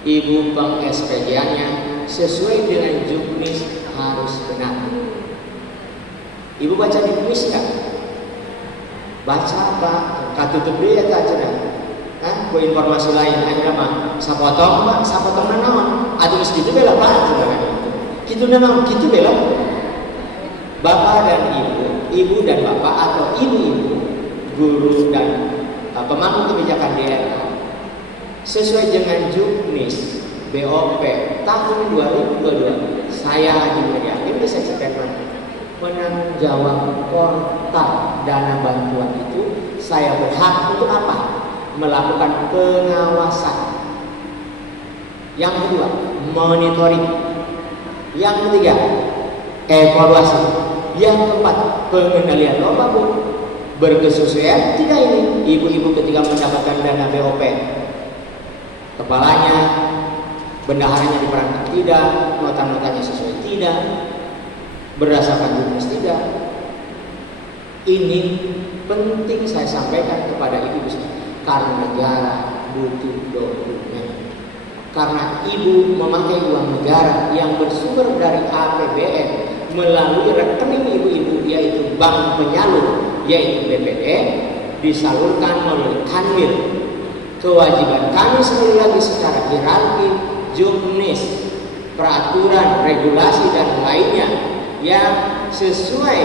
ibu peng-SPJ-nya sesuai dengan juknis harus benar. Ibu baca di kuis kan? Baca apa? Katutup dia tak cerah. Ku informasi lain aja mah sapotong naon? Atuh geus kitu bela Pak kan. Kitu naon? Kitu bela. Bapak dan ibu dan bapak atau ibu-ibu, guru dan pemangku kebijakan daerah sesuai dengan juknis BOP tahun 2022, saya yakin bisa cepat menanggung jawab portal dana bantuan itu. Saya berhak untuk apa? Melakukan pengawasan. Yang kedua, monitoring. Yang ketiga, evaluasi. Yang keempat, pengendalian lomba Bu. Berkesesuaian tidak ini ibu-ibu ketika mendapatkan dana BOP? Kepalanya, bendaharanya diperankan tidak, nota-notanya sesuai tidak, berdasarkan juknis tidak. Ini penting saya sampaikan kepada ibu karena negara butuh dokumen. Karena ibu memakai uang negara yang bersumber dari APBN melalui rekening ibu-ibu, yaitu bank penyalur, yaitu BPD, disalurkan melalui kanwil. Kewajiban kami sekali lagi secara hierarki, juknis, peraturan, regulasi dan lainnya yang sesuai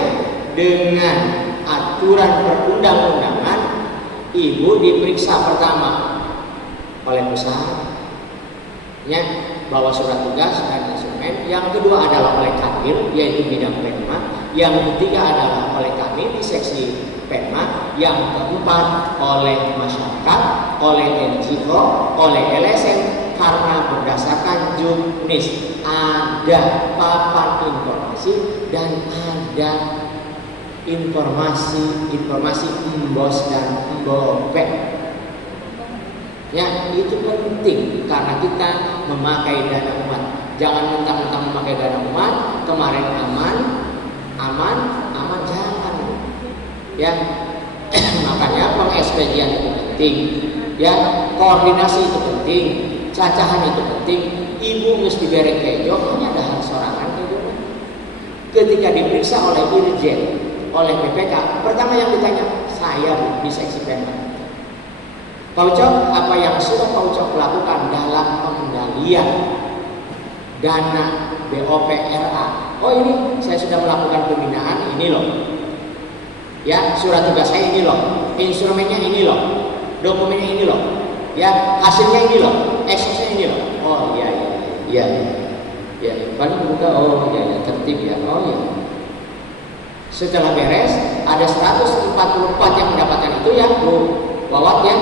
dengan aturan perundang-undangan, ibu diperiksa pertama oleh perusahaan, ya, bawa surat tugas dan instrumen. Yang kedua adalah oleh Kanwil, yaitu bidang Penma. Yang ketiga adalah oleh kami di seksi Penma. Yang keempat oleh masyarakat, oleh NGO, oleh LSM, karena berdasarkan juknis ada papan informasi dan ada informasi embos dan embopek. Ya, itu penting karena kita memakai dana umat. Jangan mentang-mentang memakai dana umat, kemarin aman, jangan. Ya, makanya peng-SPJ itu penting. Ya, koordinasi itu penting, cacahan itu penting. Ibu mesti berek kejo, hanya ada hal sorangan ibu. Ketika diperiksa oleh Irjen, oleh PPK, pertama yang ditanya, saya Bu di seksi Penma. Pak Ucok, apa yang sudah Pak Ucok lakukan dalam pengendalian dana BOP RA? Oh ini, saya sudah melakukan pembinaan, ini loh. Ya, surat tugas saya ini loh, instrumennya ini loh, dokumennya ini loh. Ya, hasilnya ini loh, eksesnya ini loh. Oh iya. Paling buka, oh iya, tertib ya, oh iya. Setelah beres, ada 144 yang mendapatkan itu ya, Bu Wawat ya.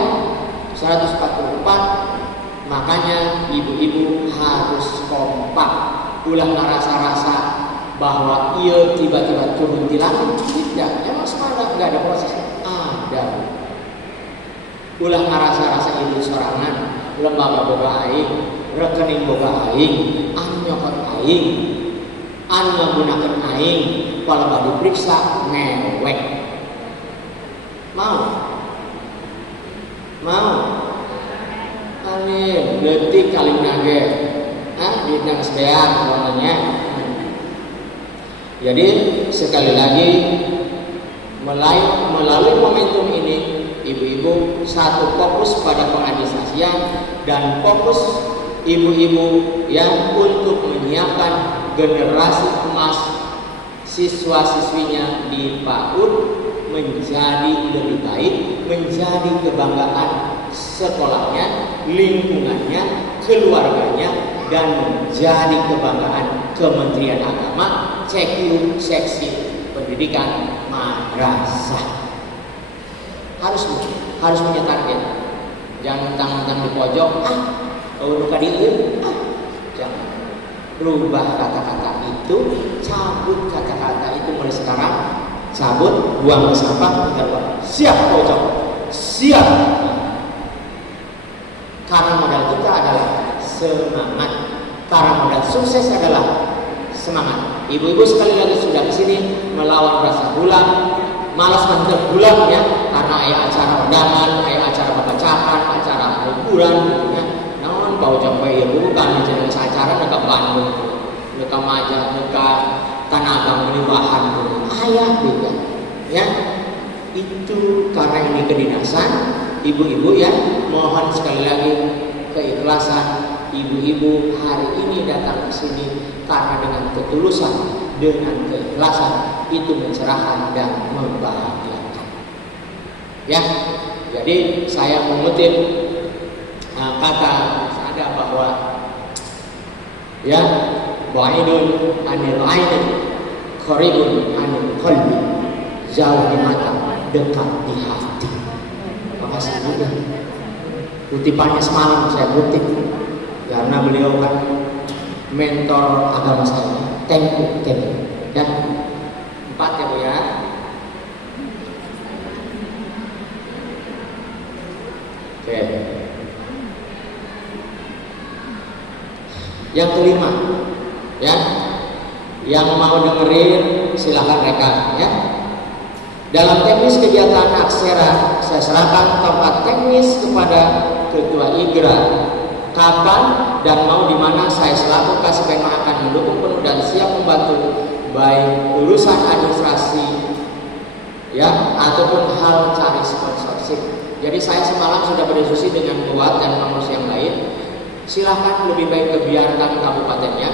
144, makanya ibu-ibu harus kompak. Ulah ngerasa-rasa bahwa ia tiba-tiba turun di langit. Tidak, emang semangat, gak ada proses. Ada. Ulah ngerasa-rasa ibu sorangan, lembaga boga aing, rekening boga aing, anu nyokot aing, anu nggunakeun aing, kalau badi periksa ngewek. Mau? Amin, detik kali nage, di sebean namanya. Jadi sekali lagi melalui momentum ini, ibu-ibu satu fokus pada pengadilisasian dan fokus ibu-ibu yang untuk menyiapkan generasi emas siswa-siswinya di PAUD menjadi lebih baik, menjadi kebanggaan sekolahnya, lingkungannya, keluarganya, dan menjadi kebanggaan Kementerian Agama, CQ, Seksi Pendidikan Madrasah. Harus punya target. Jangan mentang-mentang di pojok, luka dieu, jangan. Rubah kata-kata itu, cabut kata-kata itu mulai sekarang. Cabut, buang ke sampah, kita buang. Siap pojok, siap. Karena modal kita adalah semangat. Karena modal sukses adalah semangat. Ibu-ibu sekali lagi sudah kesini melawan rasa gula, malas mantep gula ya, karena ayah acara undangan, ayah acara pembacakan, acara liburan gitu ya. Namun bau jampai ibu kan menjadi acara dekat Bandung, dekat Maja, dekat Tanah Abang, Meniwahan gitu. Ayah juga ya. Itu karena ini kedinasan ibu-ibu ya, mohon sekali lagi keikhlasan ibu-ibu hari ini datang ke sini karena dengan ketulusan, dengan keikhlasan itu mencerahkan dan membahagiakan. Ya, jadi saya mengutip kata ada bahwa ya, ba'idun anil aini qaribun anil qalbi, jauh di mata dekat di hati. Makasih juga. Kutipannya semalam saya kutip karena beliau kan mentor agama saya. Thank you. Dan 4 ya Bu ya. Oke. Yang kelima, ya, yang mau dengerin silahkan rekam ya. Dalam teknis kegiatan aksara, saya serahkan tempat teknis kepada Ketua IGRA. Kapan dan mau di mana saya selaku Kasipema akan mendukung penuh dan siap membantu baik urusan administrasi ya ataupun hal cari sponsorship. Jadi saya semalam sudah berdiskusi dengan Buat dan pengurus yang lain. Silahkan lebih baik kebiarkan kabupatennya,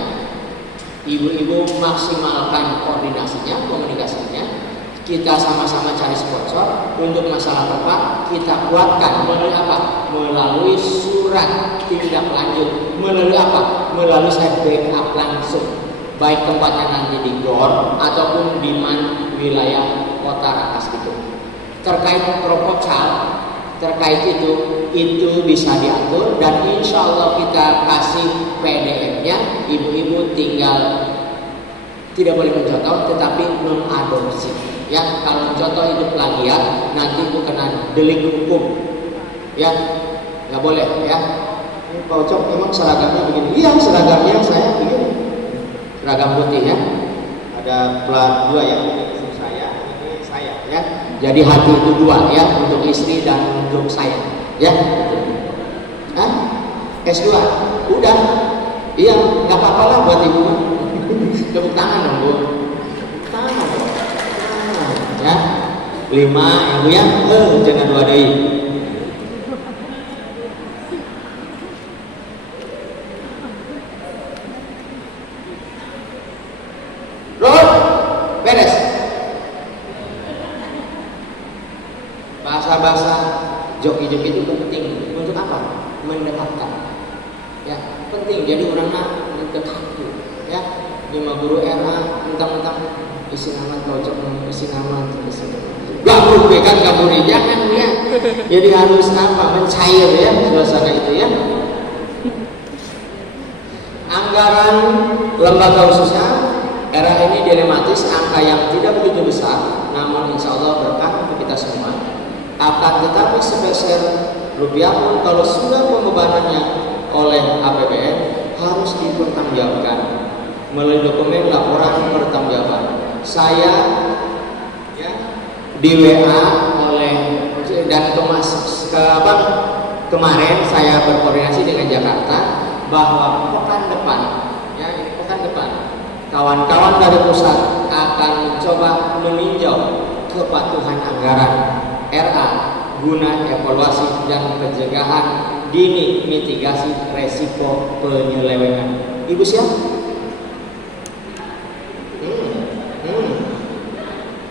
ibu-ibu maksimalkan koordinasinya, komunikasinya. Kita sama-sama cari sponsor untuk masalah tempat, kita kuatkan melalui apa? Melalui surat tindak lanjut. Melalui apa? Melalui saya backup langsung. Baik tempatnya nanti di GOR ataupun di wilayah kota Rangkas Bitung. Terkait proposal, terkait itu bisa diatur dan insya Allah kita kasih PDF-nya. Ibu-ibu tinggal tidak boleh mencontoh tetapi mengadopsi. Ya, kalau contoh itu plagiat nanti itu kena delik hukum. Ya, nggak boleh ya. Pak Ucok memang seragamnya begini. Iya, seragamnya saya begini. Seragam putih ya. Ada plat 2 ya. Ini saya ya. Jadi hati itu 2 ya, untuk istri dan untuk saya. Ya. S2. Udah. Iya, nggak apa-apa lah buat ibu. Tepuk tangan dong Bu. Tangan dong. Ya, 5 ya Bu ya, jangan 2 deui. Roll, beres. Bahasa-bahasa joki-joki itu penting. Untuk apa? Mendekatkan. Ya, penting. Jadi orangnya mendekati. Ya, 5 guru era mentang-mentang isi nama cocok, isi nama gabung bekan gabung jangan ya. Jadi harus apa? Mencair ya suasana itu ya. Anggaran lembaga khususnya era ini dilematis, angka yang tidak begitu besar, namun insya Allah berkah untuk kita semua. Akan tetapi sepeser rupiah pun kalau sudah pembebanannya oleh APBN harus dipertanggungjawabkan melalui dokumen laporan pertanggungjawaban. Saya ya, di WA oleh dan kemarin saya berkoordinasi dengan Jakarta bahwa pekan depan, ya ini pekan depan, kawan-kawan dari pusat akan mencoba meninjau kepatuhan anggaran RA guna evaluasi dan pencegahan dini mitigasi resiko penyelewengan. Ibu siap?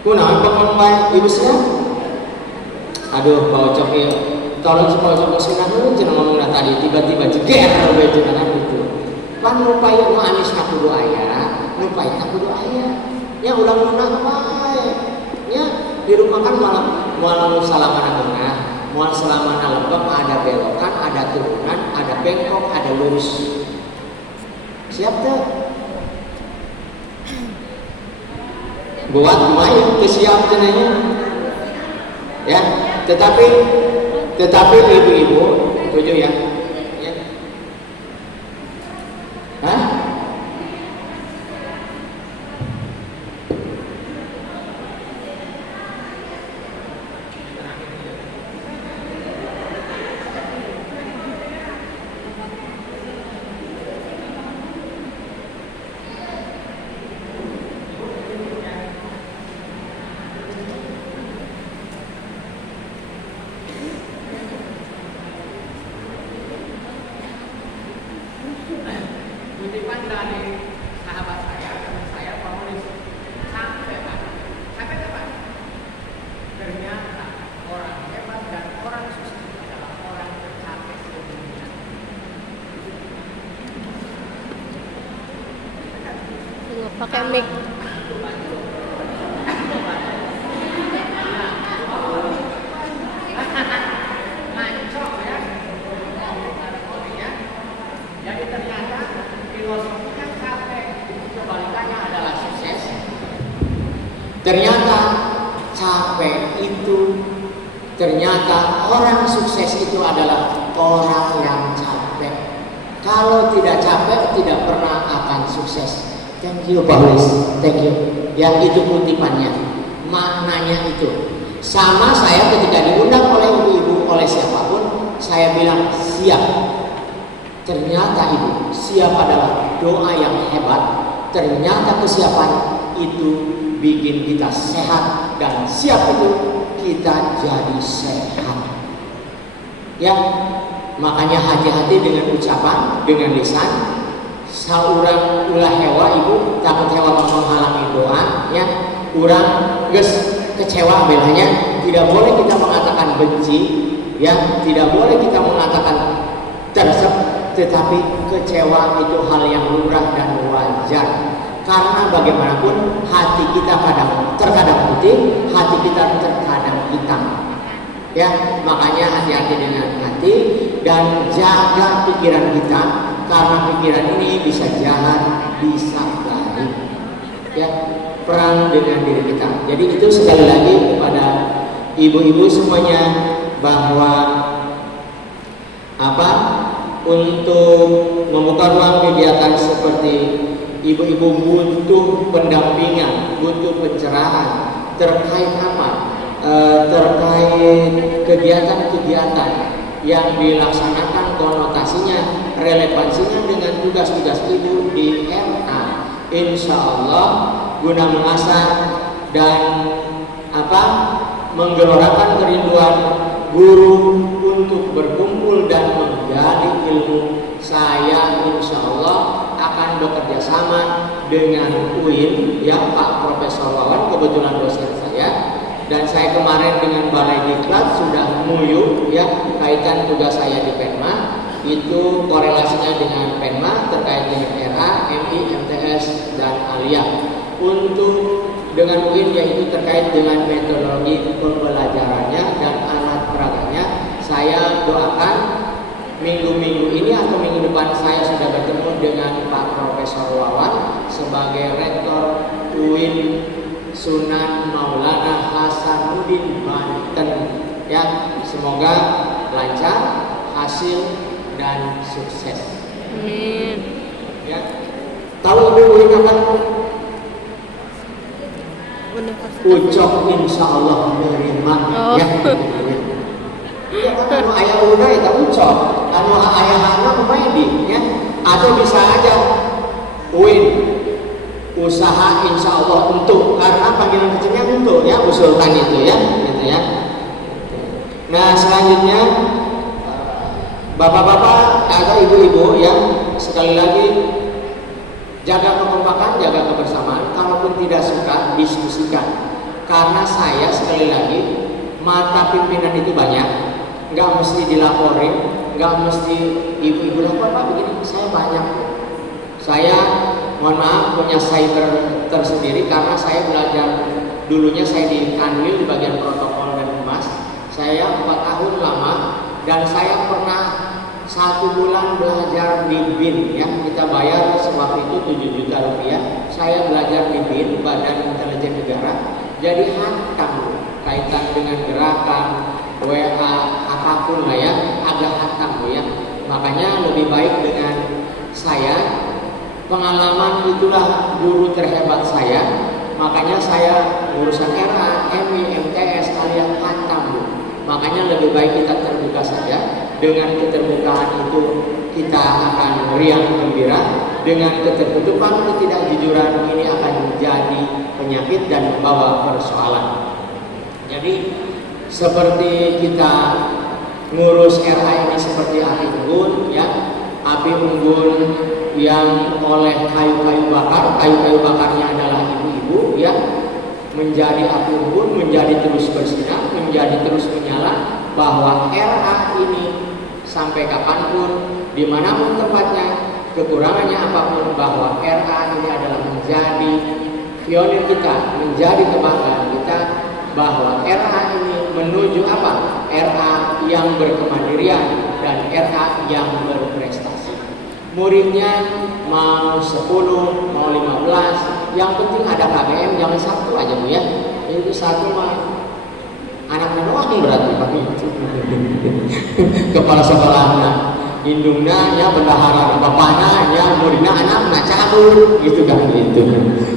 Kunaon pengomong ibu siap? Aduh, Pak Ocok ya, tolong si Pak Ocok mesinah dulu jangan ngomongnya tadi tiba-tiba jeger we jenengan gitu. Pan rupaya nu anis kudu aya, rupaya kudu aya. Ya ulang munah bae. Ya di rumah kan malam salamana beunah, moal salamana lembab ada belokan, ada turunan, ada bengkok, ada lurus. Siap teh? Buat lumayan kesiap cenanya. Ya, tetapi ibu-ibu setuju ya? Ya. Hah? Kutipan dari sahabat saya, teman saya, penulis sampai Pak. Sampai apa? Ternyata orang hebat dan orang sukses adalah orang tercapek sedunia. Tengok pakai mic. Mancok ya. Jadi ternyata filosofinya capek, kebalikannya adalah sukses. Ternyata capek itu, ternyata orang sukses itu adalah orang yang capek. Kalau tidak capek tidak pernah akan sukses. Thank you Pak Luis, thank you. Yang itu kutipannya, maknanya itu. Sama saya ketika diundang oleh ibu-ibu, oleh siapapun, saya bilang siap. Ternyata ibu, siap adalah doa yang hebat. Ternyata kesiapan itu bikin kita sehat, dan siap itu kita jadi sehat. Ya, makanya hati-hati dengan ucapan, dengan lisan. Saurang ulah hewa ibu, takut hewa menghalangi doa. Ya, urang geus kecewa belanya. Tidak boleh kita mengatakan benci, ya, tidak boleh kita mengatakan tersep. Tetapi kecewa itu hal yang lumrah dan wajar. Karena bagaimanapun hati kita terkadang putih, hati kita terkadang hitam. Ya, makanya hati-hati dengan hati dan jaga pikiran kita, karena pikiran ini bisa jahat, bisa baik. Ya, perang dengan diri kita. Jadi itu sekali lagi kepada ibu-ibu semuanya bahwa untuk membuka ruang kegiatan seperti ibu-ibu butuh pendampingan, butuh pencerahan terkait apa? Terkait kegiatan-kegiatan yang dilaksanakan, konotasinya, relevansinya dengan tugas-tugas ibu di RA. Insya Allah guna mengasah dan menggelorakan kerinduan guru untuk berkumpul dan menjadi ilmu. Saya insya Allah akan bekerja sama dengan UIN, ya Pak Profesor Wawan, kebetulan dosen saya, dan saya kemarin dengan Balai Diklat sudah nguyuh ya kaitan tugas saya di Penma, itu korelasinya dengan Penma terkait dengan RA, MI, MTS, dan Alia. Untuk dengan UIN yaitu terkait dengan metodologi pembelajarannya dan alat peraganya. Saya doakan minggu-minggu ini atau minggu depan saya sudah bertemu dengan Pak Profesor Wawan sebagai Rektor UIN Sunan Maulana Hasanuddin Banten. Ya, semoga lancar, hasil dan sukses. Amin. Ya. Tahu Ibu UIN apa? Universitas. Ucok insya Allah menerima. Oh. Ya. Ya kan ayah udah itu ucok, kalau ayah anak pemain ya. Atau bisa aja UIN usaha insya Allah untuk, karena panggilan kecilnya untuk ya, usulkan itu ya, gitu ya. Nah selanjutnya bapak-bapak atau ibu-ibu ya, sekali lagi jaga kekompakan, jaga kebersamaan. Kalaupun tidak suka, diskusikan. Karena saya sekali lagi, mata pimpinan itu banyak, nggak mesti dilaporin, nggak mesti ibu-ibu lapor Pak begini. Saya banyak. Saya mohon maaf punya cyber tersendiri karena saya belajar dulunya saya di Kanwil di bagian protokol dan humas. Saya 4 tahun lama dan saya pernah 1 bulan belajar di BIN ya, kita bayar waktu itu 7 juta rupiah. Saya belajar di BIN, Badan Intelijen Negara. Jadi hantam kaitan dengan gerakan WA apapun lah ya, agak hantam ya. Makanya lebih baik dengan saya, pengalaman itulah guru terhebat saya. Makanya saya urusan RA, MI, MTS kalian hantam Bu. Makanya lebih baik kita terbuka saja. Dengan keterbukaan itu kita akan riang gembira. Dengan ketertutupan, ketidakjujuran ini akan menjadi penyakit dan membawa persoalan. Jadi seperti kita ngurus RA ini seperti api unggun ya, api unggun yang oleh kayu-kayu bakar, kayu-kayu bakarnya adalah ibu-ibu ya, menjadi api unggun, menjadi terus bersinar, menjadi terus menyala, bahwa RA ini sampai kapanpun, dimanapun tempatnya, kekurangannya apapun, bahwa RA ini adalah menjadi pionir kita, menjadi kebanggaan kita, bahwa RA ini menuju apa? RA yang berkemandirian dan RA yang berprestasi. Muridnya mau 10, mau 15, yang penting ada KBM, jangan 1 aja Bu ya. Itu 1 mah anaknya doang berarti Pak itu. Kepala sekolahnya, indungnya ya bendahara bapaknya ya, muridnya anak cabut gitu kan gitu.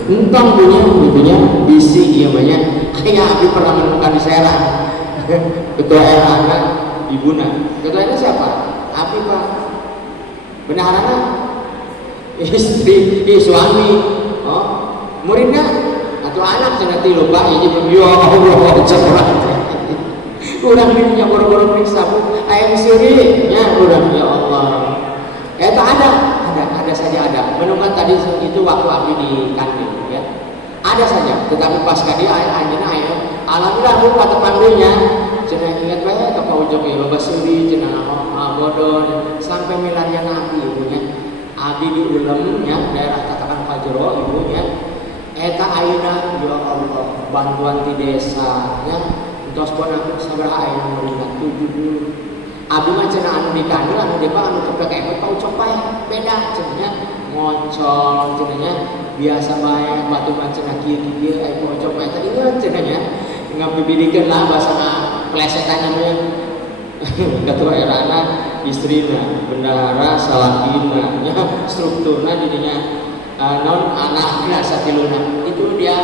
Entong punya bisi iya banyak. Ayah Abi pernah menemukan di Serang. Ketua RA ibuna. Ketuanya siapa? Abi Pak. Bendaharana istri, suami. Oh, muridnya atau anak cenah tilu Pak, ya Allah cepat. Urang dirinya boro-boro periksa Bu, ayam suri nya urang ya Allah. Itu ada saja ada. Menemukan tadi itu waktu Abi di Kanwil ya. Ada saja, tetapi pas kali anjeunna aya alhamdulillah Bu kata panggilnya cenah ingat bae ka paujok ieu loba suri cenah bodon sampai milarnya Nabi ibunya. Abi di ulemnya daerah Tatakan Pajero ibunya. Eta ayeuna ya Allah bantuan di desa ya. Entos pun aku sabaraha aya murid 70. Abi mah cenah anu di Kanwil anu di anu kepeke paujok bae beda cenahnya ngoncol cenahnya biasa bae batu cenah kieu aya paujok bae tadi cenahnya ngabibidikeun lah bahasa plesetan namanya. Ketua RA istrina bendahara salakina nya strukturna jadinya non anaknya satiluna itu dia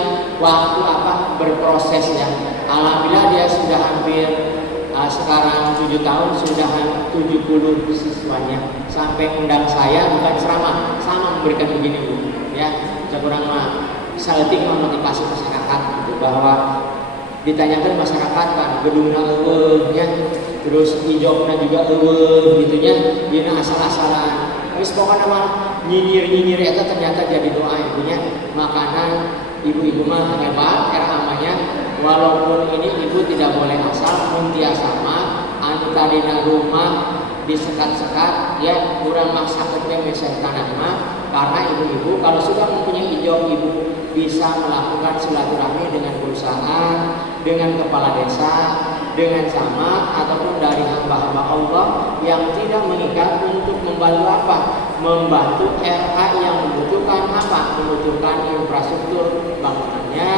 waktu apa berproses ya. Alhamdulillah dia sudah hampir sekarang 7 tahun sudah 70 siswanya sampai undang saya bukan ceramah sama memberikan begini Bu ya, kurang mah saeutik motivasi masyarakat gitu, bahwa ditanyakan masyarakat kan gedungna eueuh ya, terus hijaunya juga eueuh gitu nya, dina asal-asalan wis pokokna mah nyinyir eta ternyata jadi doa ibunya. Makanan ibu-ibu mah hebat era amanya, walaupun ini ibu tidak boleh asal muntia sama antarina rumah disekat-sekat ya, kurang maksa kerja mesin tanah mah, karena ibu-ibu kalau sudah mempunyai hijau ibu bisa melakukan silaturahmi dengan perusahaan, dengan kepala desa, dengan camat ataupun dari hamba-hamba Allah yang tidak mengikat untuk membantu apa? Membantu RA yang membutuhkan apa? Membutuhkan infrastruktur bangunannya,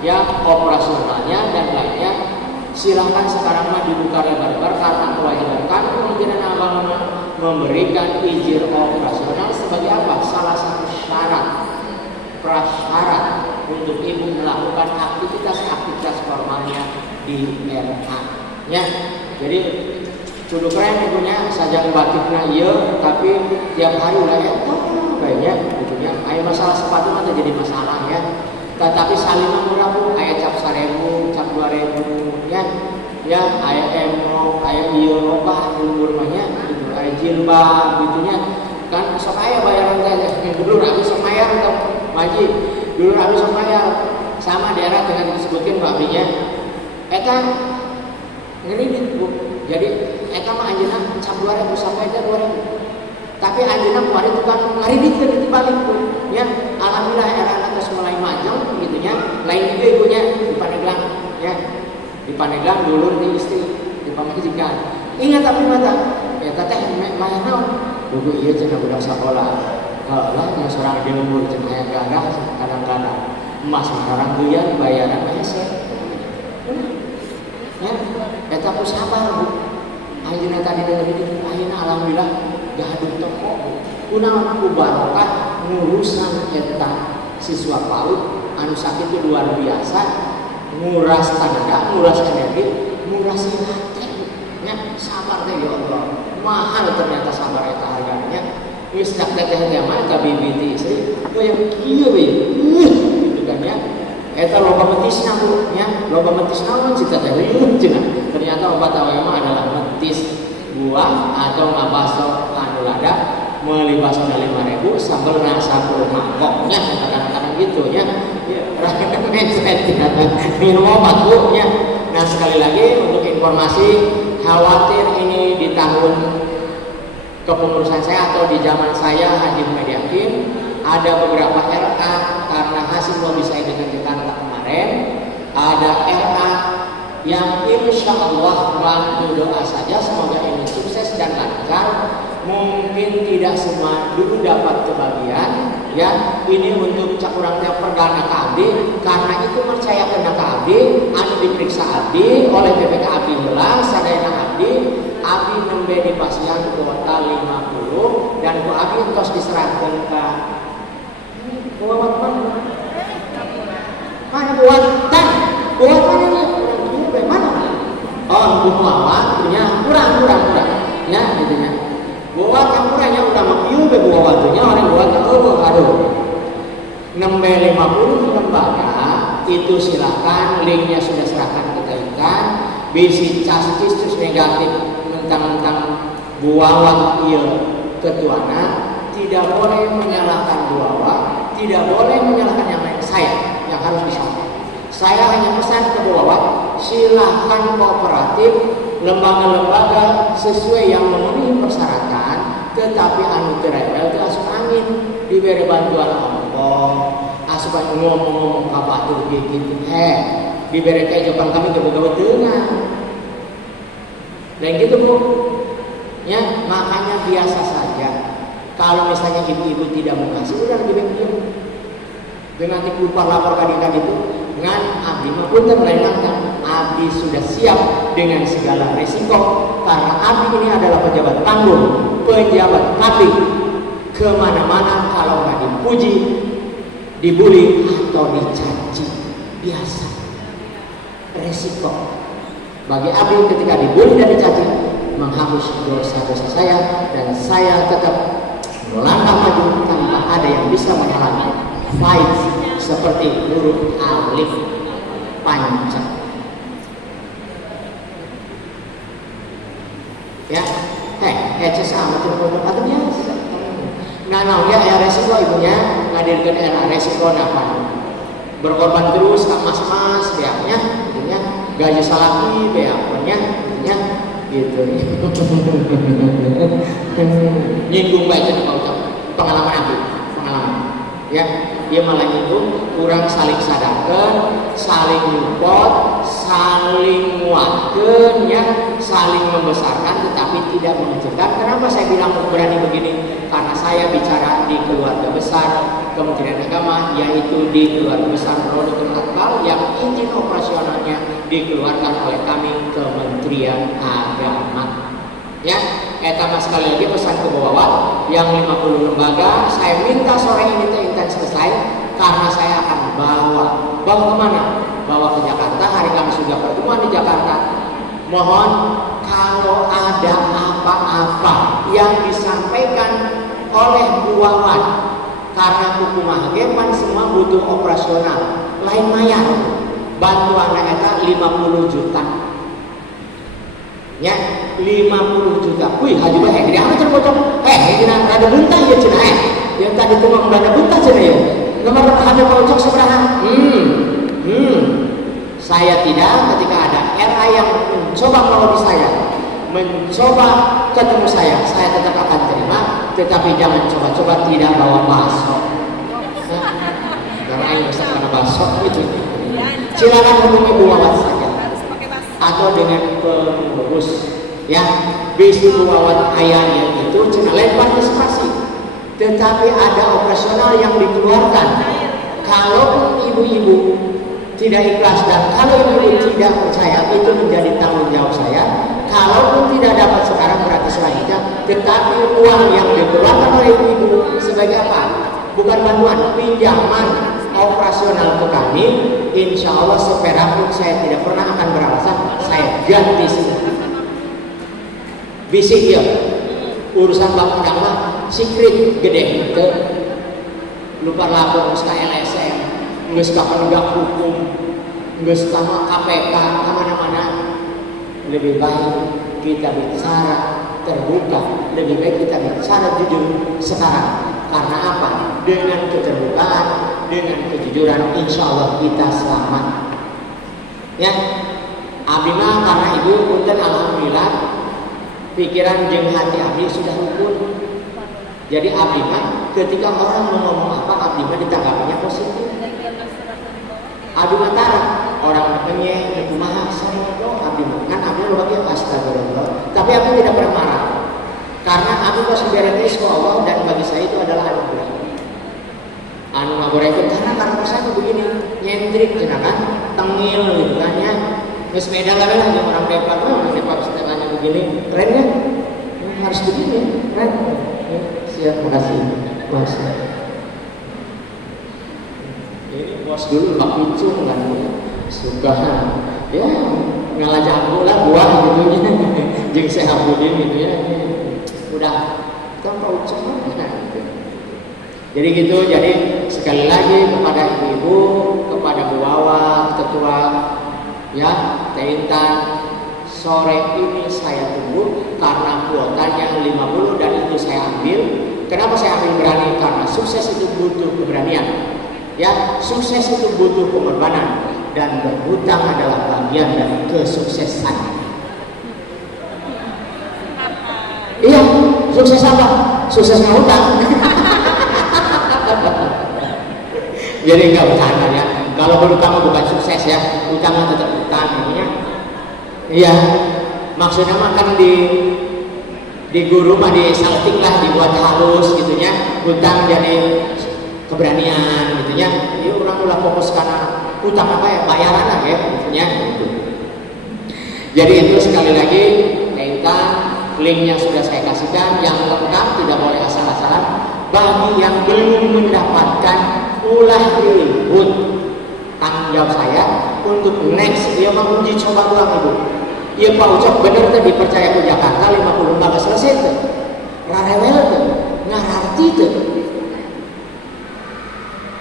ya operasionalnya dan lainnya. Silahkan sekarang mah dibuka lebar-lebar karena kewajiban kami Kementerian Agama memberikan izin operasional sebagai apa? Salah satu prasyarat untuk ibu melakukan aktivitas formalnya di RA. Ya, jadi kudu keren ibunya, sajang batiknya iya, tapi tiap hari ulah kayaknya ibunya. Ayo masalah sepatu mah jadi masalah ya. Tetapi salina murah bu, aya cap 1.000, cap 2.000 ya. Ya, aya emok, aya ieu loba ilmu rumahnya, gitu. Aya jilbab gitunya. Kan sok aya bayaran teh. Dulu abi sok bayar atau maji. Dulu abi sok bayar. Sama daerah dengan disebutkan babinya. Eta ngeureudit bu. Jadi eta mah anjeunna cap 2.000 sampai teh 2.000. Tapi anjeunna kemarin tukang ngariditkeun ditibalik bu. Ya, alhamdulillah era geus mulai majeng gitu nya. Lain juga ibunya di Pandeglang ya. Di Pandeglang dulur di istri di pamajikan. Ingat tapi mata eta teh mah naon? Dugu ieu cenah budak sakola. Heula nya sorang di lembur cenah aya gadah kadang-kadang. Emas sekarang geuyan bayaran hese. Ya, eta ku sabar bu. Ayeuna tadi dari itu ayeuna alhamdulillah gaduh toko. Kunaon ku barokah ngurusan eta siswa PAUD anu sakit itu luar biasa, nguras tenaga, nguras energi, nguras hati. Ya, sabar teh ya Allah. Mahal ternyata sabar eta harganya. Geus dak teh teh mah ka bibiti istri, yang kieu we. Gitu kan ya. Eta loba metisna bu, ya, loba metis naon cita teh rieuh cenah. Ternyata obat awe mah adalah metis buah atau ngabaso anu lada meuli baso 5.000 sambelna 10 mangkoknya kadang-kadang gitu ya. Rakyat minum obat bu ya. Nah sekali lagi untuk informasi, khawatir ini di tahun kepengurusan saya atau di zaman saya Haji Muhammad Yakin ada beberapa RA karena hasil lobby saya dengan Jakarta kemarin, ada RA yang insya Allah bantu doa saja semoga ini sukses dan lancar. Mungkin tidak semua dulu dapat kebagian ya, ini untuk cakurangnya perdana KABDI karena itu percaya kena KABDI anu diperiksa abdi oleh BPK abdi heula sadayana abdi nembe dipasihan kuota 50 dan ku abdi tos diserahkeun ka buat mana? Mana buatan? Buat mana nih? Mana? Oh, buat punya kurang ya gitu ya. Buat yang kurangnya udah makiu be buat waktunya orang buat aduh. Nembe 50 lembaga itu silakan, linknya sudah serahkan kita ikan. Bisi castis terus negatif mentang-mentang buawat ieu ketuana, tidak boleh menyalahkan buawat, tidak boleh menyalahkan yang lain. Saya yang harus disalahkan. Saya hanya pesan ke buawat, silahkan kooperatif lembaga-lembaga sesuai yang memenuhi persyaratan, tetapi anu terewel teu asup angin, diberi bantuan ongkos, asup ngomong-ngomong ka batur gitu. Diberi kehidupan kami gawe tengah. Dan gitu bu, ya makanya biasa saja. Kalau misalnya ibu-ibu tidak mau kasih, udah lebih baik diam. Dengan lupa lapor kadikan itu, dengan abdi mapunten lain langkah. Abdi sudah siap dengan segala resiko karena abdi ini adalah pejabat tanggung, pejabat publik. Kemana-mana kalau nggak dipuji, dibully atau dicaci, biasa. Resiko bagi abdi ketika dibully dan dicaci menghapus dosa-dosa saya dan saya tetap melangkah maju tanpa ada yang bisa menghalangi. Fight seperti huruf alif panjang ya. Sama terpotong atau biasa. Nah ya resiko ibunya ngadirkan era resiko apa? Berkorban terus sama mas beaknya, ibunya gaji salaki beaknya, ibunya gitu. Nyinggung baca pengalaman aku, ya. Dia malah itu kurang saling sadarkan, saling nyupport, saling nguatkan, ya, saling membesarkan, tetapi tidak mengecilkan. Kenapa saya bilang berani begini? Karena saya bicara di keluarga besar Kementerian Agama, yaitu di keluarga besar Rodotul Atfal yang izin operasionalnya dikeluarkan oleh kami Kementerian Agama. Ya, eta mah sekali lagi pesan ke bawah yang 50 lembaga saya minta sore ini teh intan selesai karena saya akan bawa kemana? Bawa ke Jakarta. Hari Kamis juga pertemuan di Jakarta. Mohon kalau ada apa-apa yang disampaikan oleh Bu Wawan karena hukumah geman semua butuh operasional lain mayar bantuan eta 50 juta nya 50 juta wih haji bae gede amat cenah bocor gina rada buntah ya cenah yang tadi tuh mah rada buntah cenah ya nomor haji bocor sabaraha saya tidak ketika ada RA yang mencoba melobi saya mencoba ketemu saya tetap akan terima tetapi jangan coba-coba tidak bawa bakso karena ini bisa karena bakso itu silakan hubungi Bu Wawan saja atau dengan pengurus ya bis Bu Wawan ayahnya itu cina lain partisipasi tetapi ada operasional yang dikeluarkan kalau ibu-ibu tidak ikhlas dan kalau ibu-ibu tidak percaya itu menjadi tanggung jawab saya kalaupun tidak dapat sekarang berarti selanjutnya tetapi uang yang dikeluarkan oleh ibu-ibu sebagai apa? Bukan bantuan, pinjaman operasional ke kami insya Allah seperak pun saya tidak pernah akan beralasan saya ganti semua bisik ya urusan bapak dakwah secret gede itu lupa lapor ke LSM nggak ke penegak hukum nggak sama KPK kemana-mana lebih baik kita bicara terbuka lebih baik kita bicara jujur sekarang karena apa? Dengan keterbukaan dengan kejujuran insya Allah kita selamat ya abdi mah karena ibu punten alhamdulillah pikiran jeung hati abdi sudah rukun jadi abdi mah ketika orang mau ngomong apa abdi mah ditanggapinya positif abdi mah tara orang penye kumaha samodo abdi mah kan abdi lo bagian astagfirullah tapi abdi tidak pernah marah karena abdi pas beres ke Allah dan bagi saya itu adalah anugerah anu ngagorekeun karena saya begini nyentrik cenah kan tengil gitu kan ya geus beda lah jeung orang Depok orang Depok setengahnya begini keren ya harus begini keren siap makasih Mas ini bos dulu Pak Pincung kan suka ya ngalah jago lah buah gitu jeung Sehabudin gitu ya udah kan Pak Ucok jadi gitu, jadi sekali lagi kepada ibu-ibu, kepada Bu Wawan, ketua ya, Teh Intan, sore ini saya tunggu karena kuotanya 50 dan itu saya ambil. Kenapa saya ambil berani? Karena sukses itu butuh keberanian. Ya, sukses itu butuh pengorbanan dan berhutang adalah bagian dari kesuksesan. Iya, sukses apa? Sukses ngutang. Jadi nggak bercanda ya. Kalau berutang bukan sukses ya, utang tetap utang ya. Iya, maksudnya mah kan di guru mah disalting lah, dibuat halus gitunya. Utang jadi keberanian gitunya. Ini orang ulah fokus karena utang apa ya, bayaran lah ya gitunya. Jadi itu sekali lagi Intan, linknya sudah saya kasihkan, yang lengkap tidak boleh asal-asalan. Bagi yang belum mendapatkan ulah ribut tanggung jawab saya untuk next dia mau uji coba doang ibu iya Pak Ucok bener tuh dipercaya ke Jakarta 50 lembaga selesai tuh rarewel tuh ngararti tuh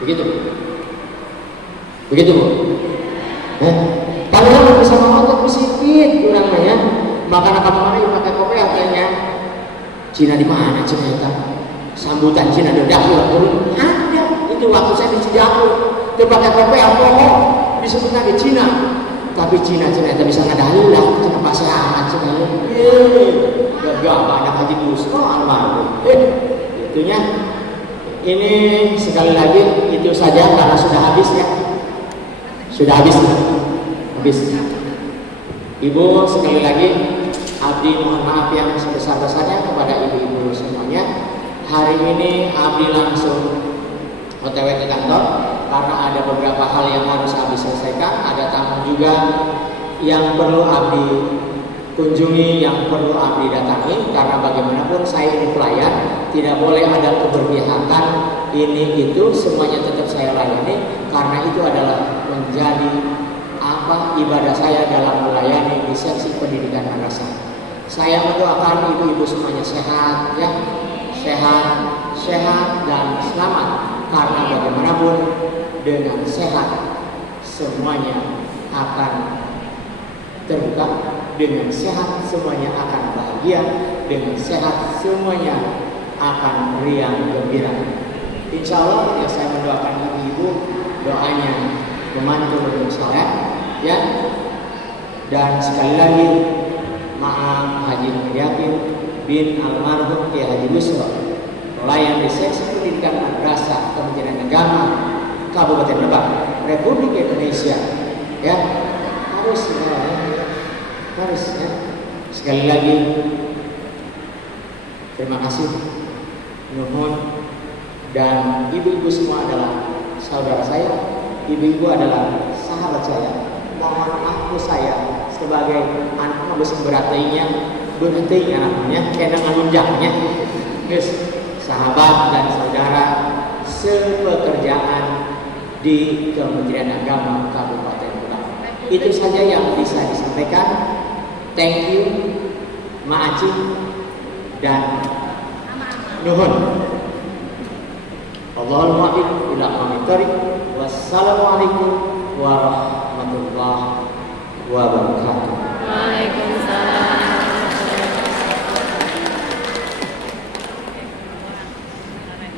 begitu Bu kalau orang bisa ngotot sedikit kurang ya makanan kamu mana yang pakai kopi katanya Cina di mana Cina itu sambutan Cina ada turun ada itu waktu saya di Cidahu dia pakai kopi alkohol disebut lagi Cina tapi Cina itu bisa ngadalin lah Cina pas amat Cina gak ada haji Dusko almarhum itunya ini sekali lagi itu saja karena sudah habis ya sudah habis ibu sekali lagi abdi mohon maaf yang sebesar-besarnya kepada ibu-ibu semuanya. Hari ini abdi langsung OTW ke kantor karena ada beberapa hal yang harus abdi selesaikan. Ada tamu juga yang perlu abdi kunjungi, yang perlu abdi datangi, karena bagaimanapun saya ini pelayan, tidak boleh ada keberpihakan ini itu, semuanya tetap saya layani, karena itu adalah menjadi ibadah saya dalam melayani di seksi pendidikan madrasah. Saya mendoakan ibu-ibu semuanya sehat, ya, sehat dan selamat, karena bagaimanapun dengan sehat semuanya akan terbuka, dengan sehat semuanya akan bahagia, dengan sehat semuanya akan riang gembira. Insya Allah ya, saya mendoakan ibu-ibu, doanya memantau dengan soleh, ya. Dan sekali lagi maaf Haji Yakin bin almarhum Kiai Haji Busro, pelayan di seksi pendidikan madrasah Kementerian Agama Kabupaten Lebak, Republik Indonesia, ya, harus ya. Sekali lagi terima kasih, nuhun. Dan ibu-ibu semua adalah saudara saya, ibu-ibu adalah sahabat saya. Mohon aku saya sebagai anak habis beratainya namanya, kena ngalunjangnya, guys, sahabat dan saudara sepekerjaan di Kementerian Agama Kabupaten Lebak. Itu saja yang bisa disampaikan. Thank you, Ma'aci dan nuhun. Allahul muwaffiq ila aqwamit thoriq. Wassalamualaikum warahmatullahi wabarakatuh. Waalaikumsalam.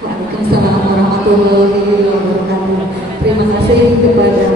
Waalaikumsalam warahmatullahi wabarakatuh. Terima kasih kepada